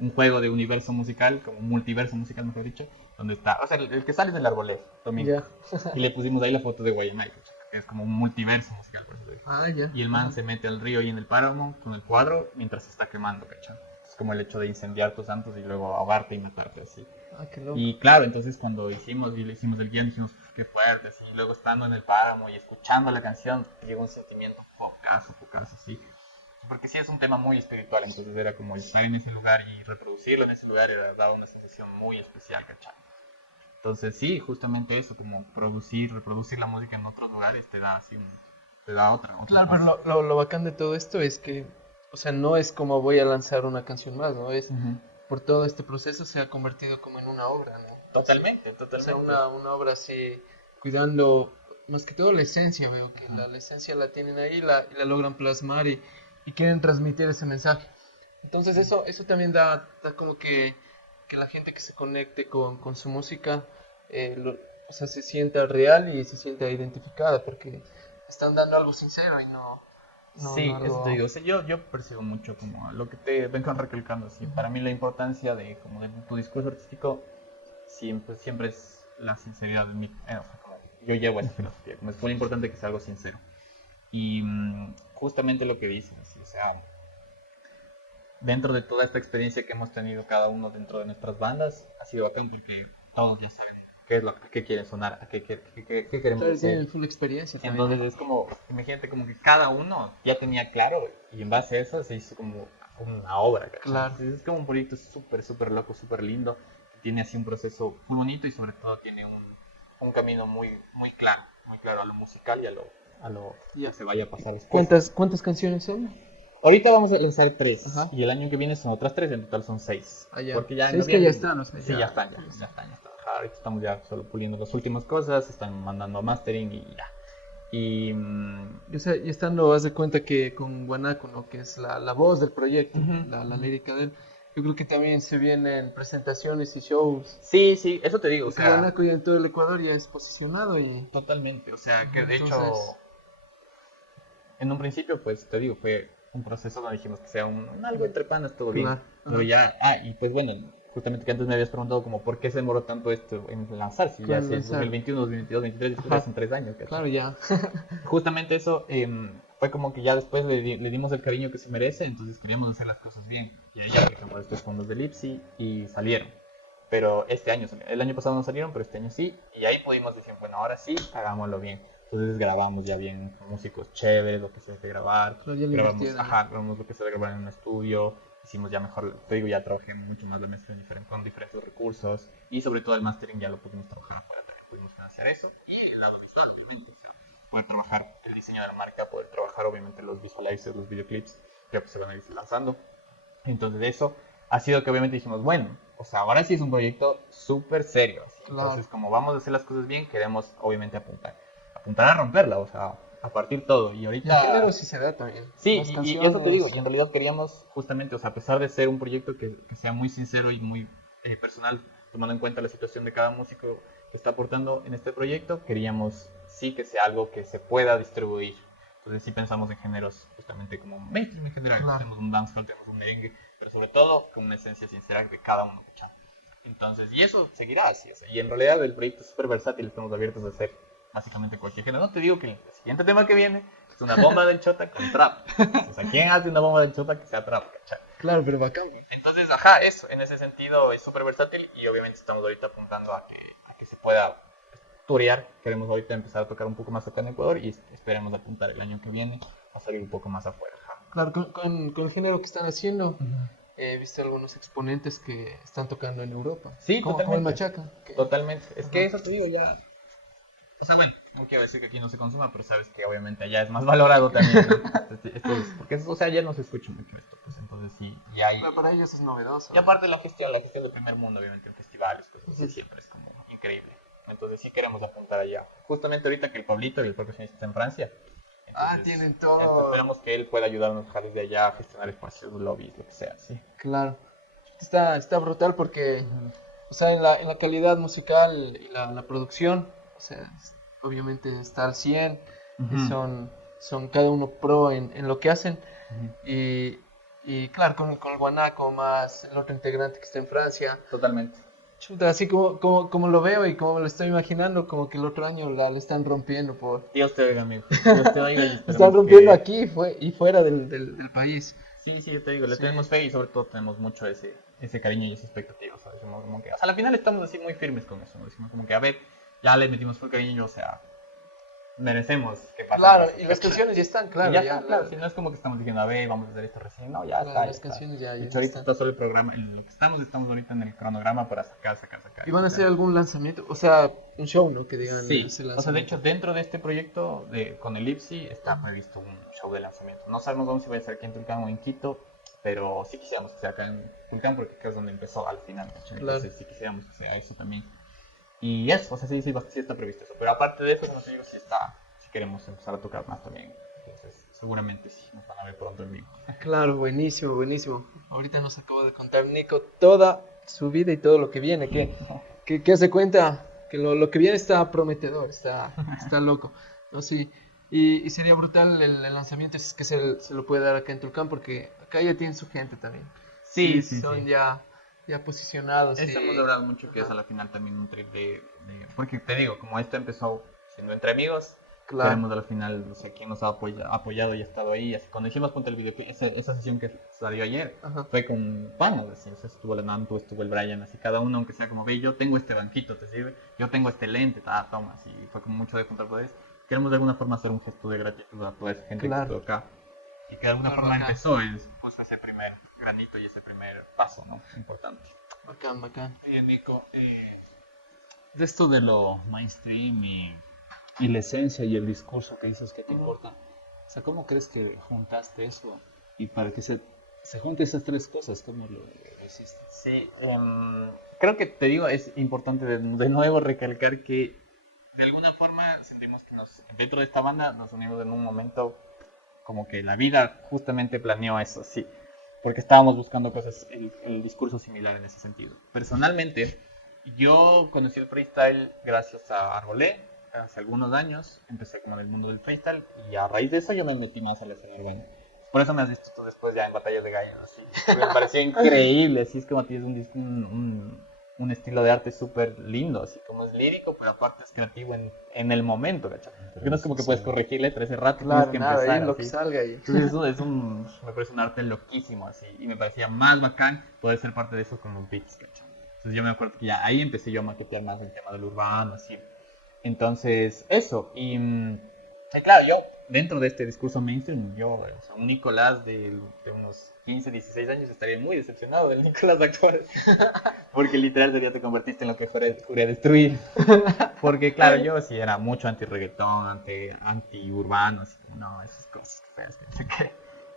un juego de universo musical, como un multiverso musical mejor dicho, donde está, o sea, el que sale es del arbolés, domingo. Ya. Y le pusimos ahí la foto de Guayanay, que es como un multiverso musical, por eso digo. Ah, ya. Y el man Ajá. se mete al río y en el páramo con el cuadro mientras se está quemando, ¿cachai? Es como el hecho de incendiar tus santos y luego ahogarte y matarte así. Ah, qué loco. Y claro, entonces cuando le hicimos el guión dijimos, qué fuerte, así, y luego estando en el páramo y escuchando la canción, llegó un sentimiento focazo, así. Porque sí es un tema muy espiritual, entonces era como estar en ese lugar y reproducirlo en ese lugar daba una sensación muy especial, ¿cachai? Entonces sí, justamente eso, como reproducir la música en otros lugares te da así te da otra Claro, cosa. pero lo bacán de todo esto es que, o sea, no es como voy a lanzar una canción más, ¿no? Es Ujú. por todo este proceso se ha convertido como en una obra, ¿no? Totalmente, O sea, totalmente. una obra así, cuidando más que todo la esencia, veo que Ajá. la esencia la tienen ahí y la logran plasmar y quieren transmitir ese mensaje. Entonces eso también da como que la gente que se conecte con su música, o sea, se sienta real y se sienta identificada porque están dando algo sincero y no Sí, eso te algo... digo. O sea, yo percibo mucho como lo que te vengo recalcando. Así. Para mí la importancia de tu discurso artístico siempre es la sinceridad de mi, o sea, como yo llevo esa filosofía. Como es muy importante que sea algo sincero. Y justamente lo que dices, así, o sea, dentro de toda esta experiencia que hemos tenido cada uno dentro de nuestras bandas, ha sido bacán porque todos ya saben a qué quieren sonar, qué queremos Claro, hacer. tienen full experiencia también. Entonces es como, imagínate como que cada uno ya tenía claro y en base a eso se hizo como una obra, ¿cachai? Claro. Entonces es como un proyecto súper loco, súper lindo, que tiene así un proceso muy bonito y sobre todo tiene un camino muy claro a lo musical y a lo Ya. que se vaya a pasar después. ¿Cuántas canciones son? Ahorita vamos a lanzar 3 Ajá. y el año que viene son otras 3, en total son 6. Ah, ya. Porque ya en Sí, es que noviembre- ya están, o sea, Sí, ya. ya están. Ajá, ahorita estamos ya solo puliendo las últimas cosas, están mandando a mastering y ya. Y O sea, y estando, haz de cuenta que con Guanaco, ¿no? Que es la voz del proyecto, Ujú, la lírica de él, yo creo que también se vienen presentaciones y shows. sí, eso te digo, o Porque sea, Guanaco ya en todo el Ecuador ya es posicionado y totalmente, o sea, que de hecho, entonces, en un principio, pues te digo, fue un proceso donde dijimos que sea un algo entre panas, todo bien. claro. Pero ya, y pues bueno, justamente que antes me habías preguntado como por qué se demoró tanto esto en lanzar, si Claro, ya si es lanzar. 2021, 2022, 2023, Ajá. ya son 3 años, ¿cachai? Claro, ya. Justamente eso fue como que ya después le dimos el cariño que se merece, entonces queríamos hacer las cosas bien. Y ahí aplicamos estos fondos del IPSI y salieron. Pero este año, el año pasado no salieron, pero este año sí. Y ahí pudimos decir, bueno, ahora sí, hagámoslo bien. Entonces grabamos ya bien con músicos chéveres, lo que se debe grabar. Claro, ya le Grabamos, invirtieron. grabamos lo que se debe grabar en un estudio. Hicimos ya mejor, te digo, ya trabajé mucho más la mezcla con diferentes recursos. Y sobre todo el mastering ya lo pudimos trabajar afuera también. Pudimos financiar eso. Y el lado visual, obviamente. O sea, poder trabajar el diseño de la marca, poder trabajar obviamente los visualizers, los videoclips, que pues se van a ir lanzando. Entonces eso ha sido que obviamente dijimos, bueno, o sea, ahora sí es un proyecto súper serio. ¿Sí? Claro. Entonces, como vamos a hacer las cosas bien, queremos obviamente apuntar a romperla, o sea, a partir todo. Y Y el ahorita... género sí se da también. Sí, Las y eso te digo, canciones. y en realidad queríamos justamente, o sea, a pesar de ser un proyecto que sea muy sincero y muy personal, tomando en cuenta la situación de cada músico que está aportando en este proyecto, queríamos sí que sea algo que se pueda distribuir. Entonces sí pensamos en géneros justamente como mainstream en general. Claro. Tenemos un dancehall, tenemos un merengue, pero sobre todo con una esencia sincera de cada uno que echa. Entonces, y eso seguirá así. O sea, y en realidad el proyecto es súper versátil, estamos abiertos a hacer básicamente cualquier género. No te digo que el siguiente tema que viene es una bomba del chota con trap. O sea, ¿quién hace una bomba del chota que sea trap? ¿Cachai? Claro, pero bacán. Entonces, ajá, eso, en ese sentido es súper versátil y obviamente estamos ahorita apuntando a que se pueda turear. Queremos ahorita empezar a tocar un poco más acá en Ecuador y esperemos apuntar el año que viene a salir un poco más afuera. Ajá. Claro, con el género que están haciendo, he visto algunos exponentes que están tocando en Europa. Sí, como el totalmente. Machaca. Totalmente. Es Ajá. que eso te digo ya. O sea, bueno, no quiero decir que aquí no se consuma, pero sabes que obviamente allá es más valorado también. Porque o sea, ya no se escucha mucho esto, pues entonces sí, ya hay. Pero para ellos es novedoso. Y aparte la gestión del primer mundo, obviamente en festivales, cosas así, siempre es como increíble. Entonces sí queremos apuntar allá. Justamente ahorita que el Pablito, el percusionista, está en Francia. Entonces, Tienen todo. Esperamos que él pueda ayudarnos a desde allá a gestionar espacios, lobbies, lo que sea, sí. Claro. Está brutal porque, o sea, en la calidad musical y la producción, o sea, obviamente está al 100, y Ujú. son cada uno pro en lo que hacen. Ujú. Y claro, con el Guanaco más el otro integrante que está en Francia. Totalmente. Chuta, así como lo veo y como me lo estoy imaginando, como que el otro año le están rompiendo Dios te oiga, amigo. Dios te oiga y esperemos están rompiendo que- aquí y fuera del país. Sí, yo te digo, le Sí. tenemos fe y sobre todo tenemos mucho ese cariño y esa expectativa, ¿sabes? Como que, o sea, al final estamos así muy firmes con eso, ¿no? Decimos como que, a ver, ya le metimos full cariño, o sea, merecemos que pase. Claro, y las canciones ya están, claro. Y ya está, claro, si no es como que estamos diciendo, a ver, vamos a hacer esto recién, no, ya Claro, está. las ya está. canciones ya De hecho, ahorita están. está solo el programa, en lo que estamos ahorita en el cronograma para sacar. ¿Y van a hacer algún lanzamiento? O sea, un show, ¿no? Que digan Sí, ese o sea, de lanzamiento. hecho, dentro de este proyecto con el IPSI está previsto un show de lanzamiento. No sabemos dónde se va a hacer, aquí en Tulcán o en Quito, pero sí quisiéramos que sea acá en Tulcán porque acá es donde empezó al final. ¿Cachai? Claro. Entonces sí quisiéramos que sea eso también. Y eso, o sea, sí está previsto eso. Pero aparte de eso, como te digo, sí queremos empezar a tocar más también. Entonces, seguramente sí, nos van a ver pronto en vivo. Claro, buenísimo, buenísimo. Ahorita nos acabo de contar Nico toda su vida y todo lo que viene. Que hace cuenta que lo que viene está prometedor, está loco. ¿No? Sí. Y sería brutal el lanzamiento si es que se lo puede dar acá en Tulcán, porque acá ya tienen su gente también. Son ya posicionados. Eso y- hemos hablado mucho que es Ajá. a la final también un trip porque te digo, como esto empezó siendo entre amigos, Claro. queremos a la final, o sea, quien nos ha apoyado y ha estado ahí. Así, cuando dijimos ponte el videoclip, esa sesión que salió ayer, Ajá. fue con panas, así, o sea, estuvo la Nantu, estuvo el Brian, así, cada uno, aunque sea como, ve, yo tengo este banquito, ¿te sirve? Yo tengo este lente, toma, así, fue como mucho de juntar poderes. Queremos de alguna forma hacer un gesto de gratitud a toda esa gente Claro. que estuvo acá. Y que de alguna Claro, forma acá. empezó, pues ese primer granito y ese primer paso, ¿no? Importante. Bacán, bacán. Oye, Nico, de esto de lo mainstream y la esencia y el discurso que dices que te importa, o sea, ¿cómo crees que juntaste eso Y para que se junten esas tres cosas, ¿cómo lo hiciste? Sí, creo que te digo, es importante de nuevo recalcar que de alguna forma sentimos que dentro de esta banda nos unimos en un momento como que la vida justamente planeó eso, sí, porque estábamos buscando cosas, el discurso similar en ese sentido. Personalmente, yo conocí el freestyle gracias a Arbolé, hace algunos años, empecé como en el mundo del freestyle y a raíz de eso yo me metí más a la escena urbana. Por eso me has visto tú después ya en Batallas de Gallos, así. Me parecía increíble, así es como tienes un estilo de arte súper lindo, así como es lírico, pero aparte es creativo en el momento, ¿cachai? Porque no es como que puedes corregir letras, ese rato tienes Claro, que nada, empezar, ahí lo así. que salga ahí. Entonces eso me parece un arte loquísimo, así, y me parecía más bacán poder ser parte de eso con los beats, ¿cachai? Entonces yo me acuerdo que ya ahí empecé yo a maquetear más el tema del urbano, así. Entonces, eso, y claro, yo, dentro de este discurso mainstream, yo, o sea, un Nicolás de unos 15, 16 años, estaría muy decepcionado del Nicolás actual. Porque literal ya te convertiste en lo que juré destruir. Porque claro, yo sí era mucho anti-reggaetón, anti-urbano, así como, no, esas cosas feas, que no sé qué.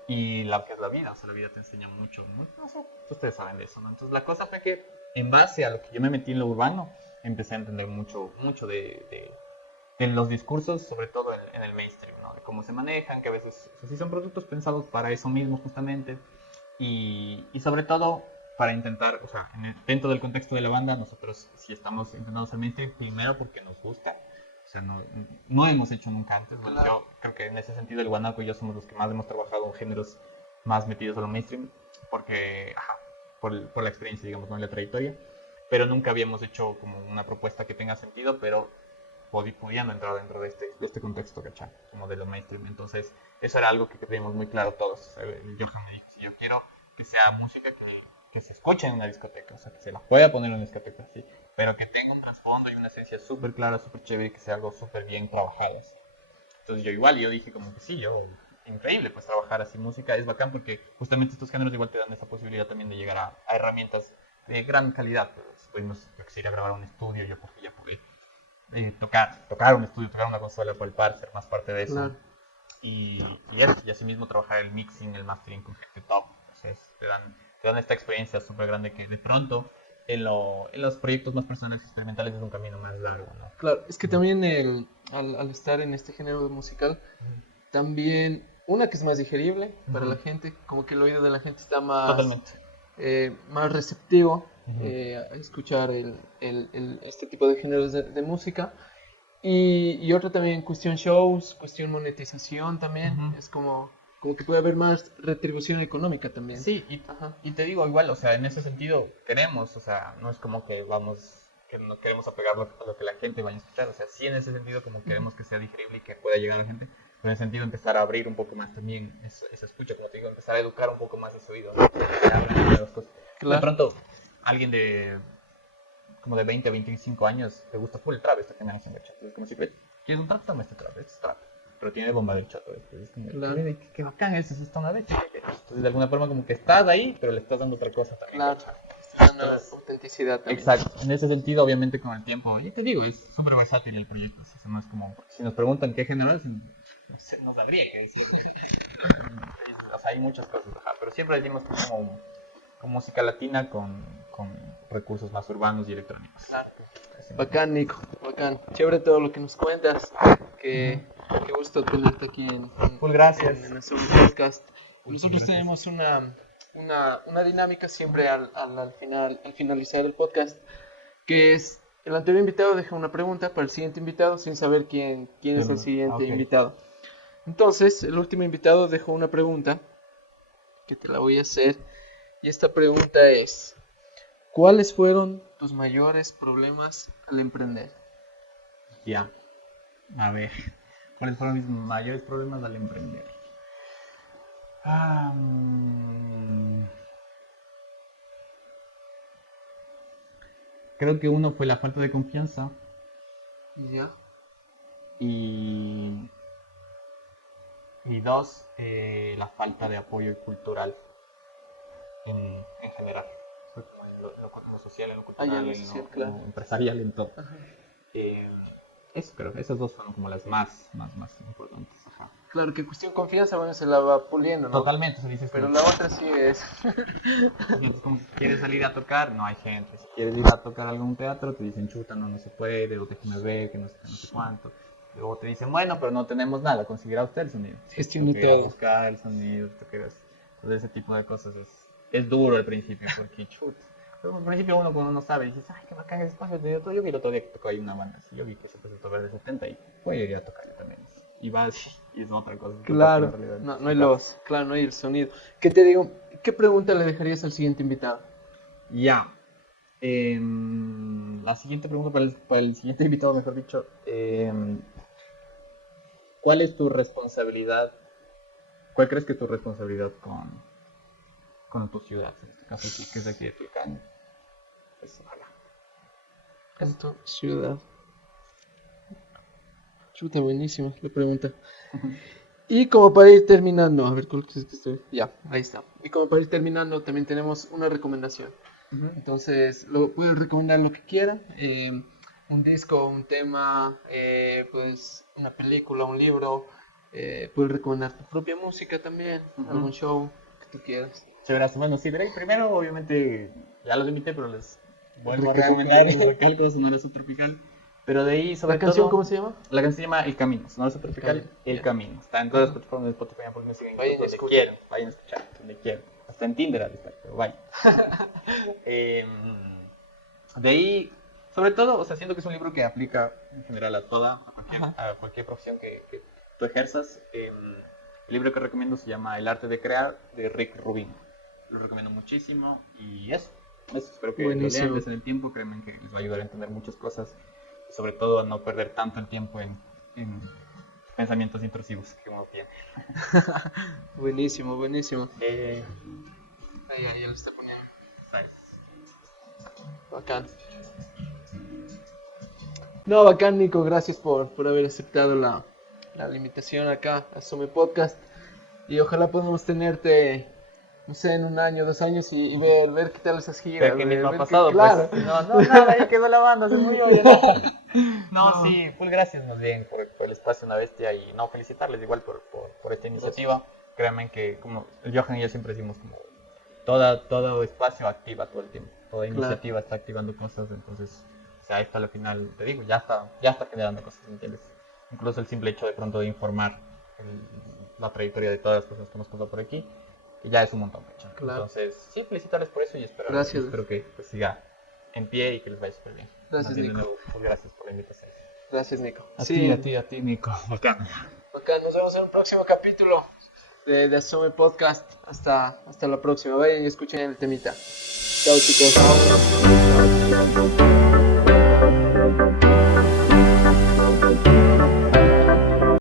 Y la que es la vida, o sea, la vida te enseña mucho, ¿no? No sé, ustedes saben de eso, ¿no? Entonces la cosa fue que, en base a lo que yo me metí en lo urbano, empecé a entender mucho de los discursos, sobre todo en el mainstream, ¿no? De cómo se manejan, que a veces, o sea, sí son productos pensados para eso mismo justamente, y sobre todo para intentar, o sea, dentro del contexto de la banda, nosotros si estamos intentando hacer mainstream, primero porque nos gusta, o sea, no hemos hecho nunca antes, bueno, Claro. yo creo que en ese sentido el guanaco y yo somos los que más hemos trabajado en géneros más metidos a lo mainstream, porque, ajá, por la experiencia, digamos, ¿no? En la trayectoria, pero nunca habíamos hecho como una propuesta que tenga sentido, pero pudiendo entrar dentro de este contexto, ¿cachai? Como de lo mainstream. Entonces, eso era algo que teníamos muy claro todos. El Johan me dijo, si yo quiero que sea música que se escuche en una discoteca, o sea, que se la pueda poner en una discoteca, sí, pero que tenga un trasfondo y una esencia súper clara, súper chévere y que sea algo súper bien trabajado, así. Entonces yo dije como que sí, increíble, pues trabajar así música es bacán porque justamente estos géneros igual te dan esa posibilidad también de llegar a herramientas de gran calidad. Pues pudimos ir a grabar un estudio, yo porque ya pude tocar un estudio, tocar una consola, palpar, ser más parte de eso. Claro. Y asimismo trabajar el mixing, el mastering con gente top. Entonces te dan esta experiencia súper grande que de pronto en los proyectos más personales y experimentales es un camino más largo, ¿no? Claro, es que también al estar en este género musical, también una que es más digerible para la gente, como que el oído de la gente está Totalmente. más receptivo Ujú. a escuchar este tipo de géneros de música. Y otra también, cuestión shows, cuestión monetización también, Ujú. es como que puede haber más retribución económica también. Sí, Ajá. y te digo igual, o sea, en ese sentido queremos, o sea, no es como que nos queremos apegar a lo que la gente vaya a escuchar, o sea, sí en ese sentido como queremos que sea digerible y que pueda llegar a la gente, pero en el sentido empezar a abrir un poco más también esa escucha, como te digo, empezar a educar un poco más ese oído, ¿no? Que abran nuevas cosas. De Claro, pronto, alguien como de 20 a 25 años le gusta full trap, esta generación, ¿cachai? Entonces como si, ¿quieres un trap? Toma este trap, este es trap. Pero tiene bomba del chato. Es como, claro, qué bacán, eso está una vez. Entonces, de alguna forma, como que estás ahí, pero le estás dando otra cosa también. claro. ¿Cachai? Está dando Entonces, autenticidad también. exacto. En ese sentido, obviamente, con el tiempo, y te digo, es súper versátil el proyecto. Así, más como, si nos preguntan qué género es, no sé, no sabría qué decir. O sea, hay muchas cosas, ajá, pero siempre decimos que es como música latina con recursos más urbanos y electrónicos. Claro. Así mismo. Bacán, Nico, bacán. Chévere todo lo que nos cuentas. Qué gusto tenerte aquí Full gracias. en nuestro podcast. Full Nosotros gracias. tenemos una dinámica siempre al finalizar el podcast, que es el anterior invitado deja una pregunta para el siguiente invitado sin saber quién es el siguiente Ok. invitado. Entonces, el último invitado dejó una pregunta que te la voy a hacer. Y esta pregunta es: ¿cuáles fueron tus mayores problemas al emprender? Ya. A ver, ¿cuáles fueron mis mayores problemas al emprender? Ah, creo que uno fue la falta de confianza ¿Ya? y, y dos, la falta de apoyo cultural en general. Fue como en lo social, en lo Ah, ya cultural, lo en social, lo claro. empresarial, en todo. Ajá. Eh, Eso creo, esas dos son como las más importantes. Ajá. Claro que cuestión de confianza, bueno, se la va puliendo, ¿no? Totalmente, se dice. Pero la otra sí es... Entonces, como si quieres salir a tocar, no hay gente. Si quieres ir a tocar a algún teatro, te dicen chuta, no se puede, o déjeme ver, que no sé, qué, no sé cuánto. Luego te dicen, bueno, pero no tenemos nada, conseguirá usted el sonido. Gestione Toque a todo. buscar el sonido, entonces ese tipo de cosas es duro al principio, porque chuta. Pero al principio uno cuando no sabe, dices, ay, qué bacán el espacio de otro. Yo vi el otro día que tocó ahí una banda así, yo vi que se presentó Verde 70 y voy a ir a tocar yo también. Y vas, y es otra cosa. Claro, no hay los, claro, no hay el sonido. ¿Qué te digo? ¿Qué pregunta le dejarías al siguiente invitado? Ya. La siguiente pregunta para el siguiente invitado, mejor dicho. ¿Cuál es tu responsabilidad? ¿Cuál crees que es tu responsabilidad con tu ciudad? En este caso, sí, que es de aquí de Tulcán. Pues ojalá. En tu ciudad. Chuta, buenísima la pregunta. Y como para ir terminando, a ver, ¿cuál crees que estoy? Ya, ahí está. Y como para ir terminando, también tenemos una recomendación. Entonces, lo puedes recomendar lo que quieras. Un disco, un tema, pues una película, un libro. Puedes recomendar tu propia música también, algún show que tú quieras. Chévere, bueno, sí, primero obviamente ya los invité, pero les vuelvo a recomendar Recalco, Sonora Subtropical. Pero de ahí, sobre ¿La canción todo, cómo se llama? La canción se llama El Camino, Sonora Subtropical, El ya. Camino. Está en todas las plataformas de Spotify, porque me siguen Vayan a donde escuchar. quieran, vayan a escuchar, donde quieran. Hasta en Tinder al estar, pero vayan. De ahí, sobre todo, o sea, siento que es un libro que aplica en general a cualquier profesión que tú ejerzas. El libro que recomiendo se llama El Arte de Crear, de Rick Rubin. Lo recomiendo muchísimo y eso espero que lo Buenísimo. lean en el tiempo, créanme que les va a ayudar a entender muchas cosas y sobre todo a no perder tanto el tiempo en pensamientos intrusivos que uno tiene. Buenísimo, buenísimo. Ahí lo está poniendo. ¿Sabes? Bacán. No, bacán, Nico. Gracias por haber aceptado la invitación acá a Sume Podcast. Y ojalá podamos tenerte, no sé, en 1 año, 2 años y ver qué tal esas giras. Pero que mismo ha ver pasado, que, claro. pues. No, nada, ahí quedó la banda, se murió. No, sí, full gracias más bien por el espacio Una Bestia y no, felicitarles igual por esta iniciativa. Créanme que, como el Johan y yo siempre decimos, como todo espacio activa todo el tiempo, toda iniciativa está activando cosas, entonces, o sea, esto al final, te digo, ya está generando cosas, ¿entiendes? Incluso el simple hecho de pronto de informar la trayectoria de todas las cosas que hemos pasado por aquí, que ya es un montón, ¿cachai? Claro. Entonces, sí, felicitarles por eso y espero que pues, siga en pie y que les vaya súper bien. Gracias, Más bien, de Nico. nuevo, pues, gracias por la invitación. Gracias, Nico. A ti, Nico. Bacán. Bacán. Nos vemos en un próximo capítulo de Asume Podcast. Hasta la próxima. Vayan y escuchen el temita. Chao, chicos. Chao.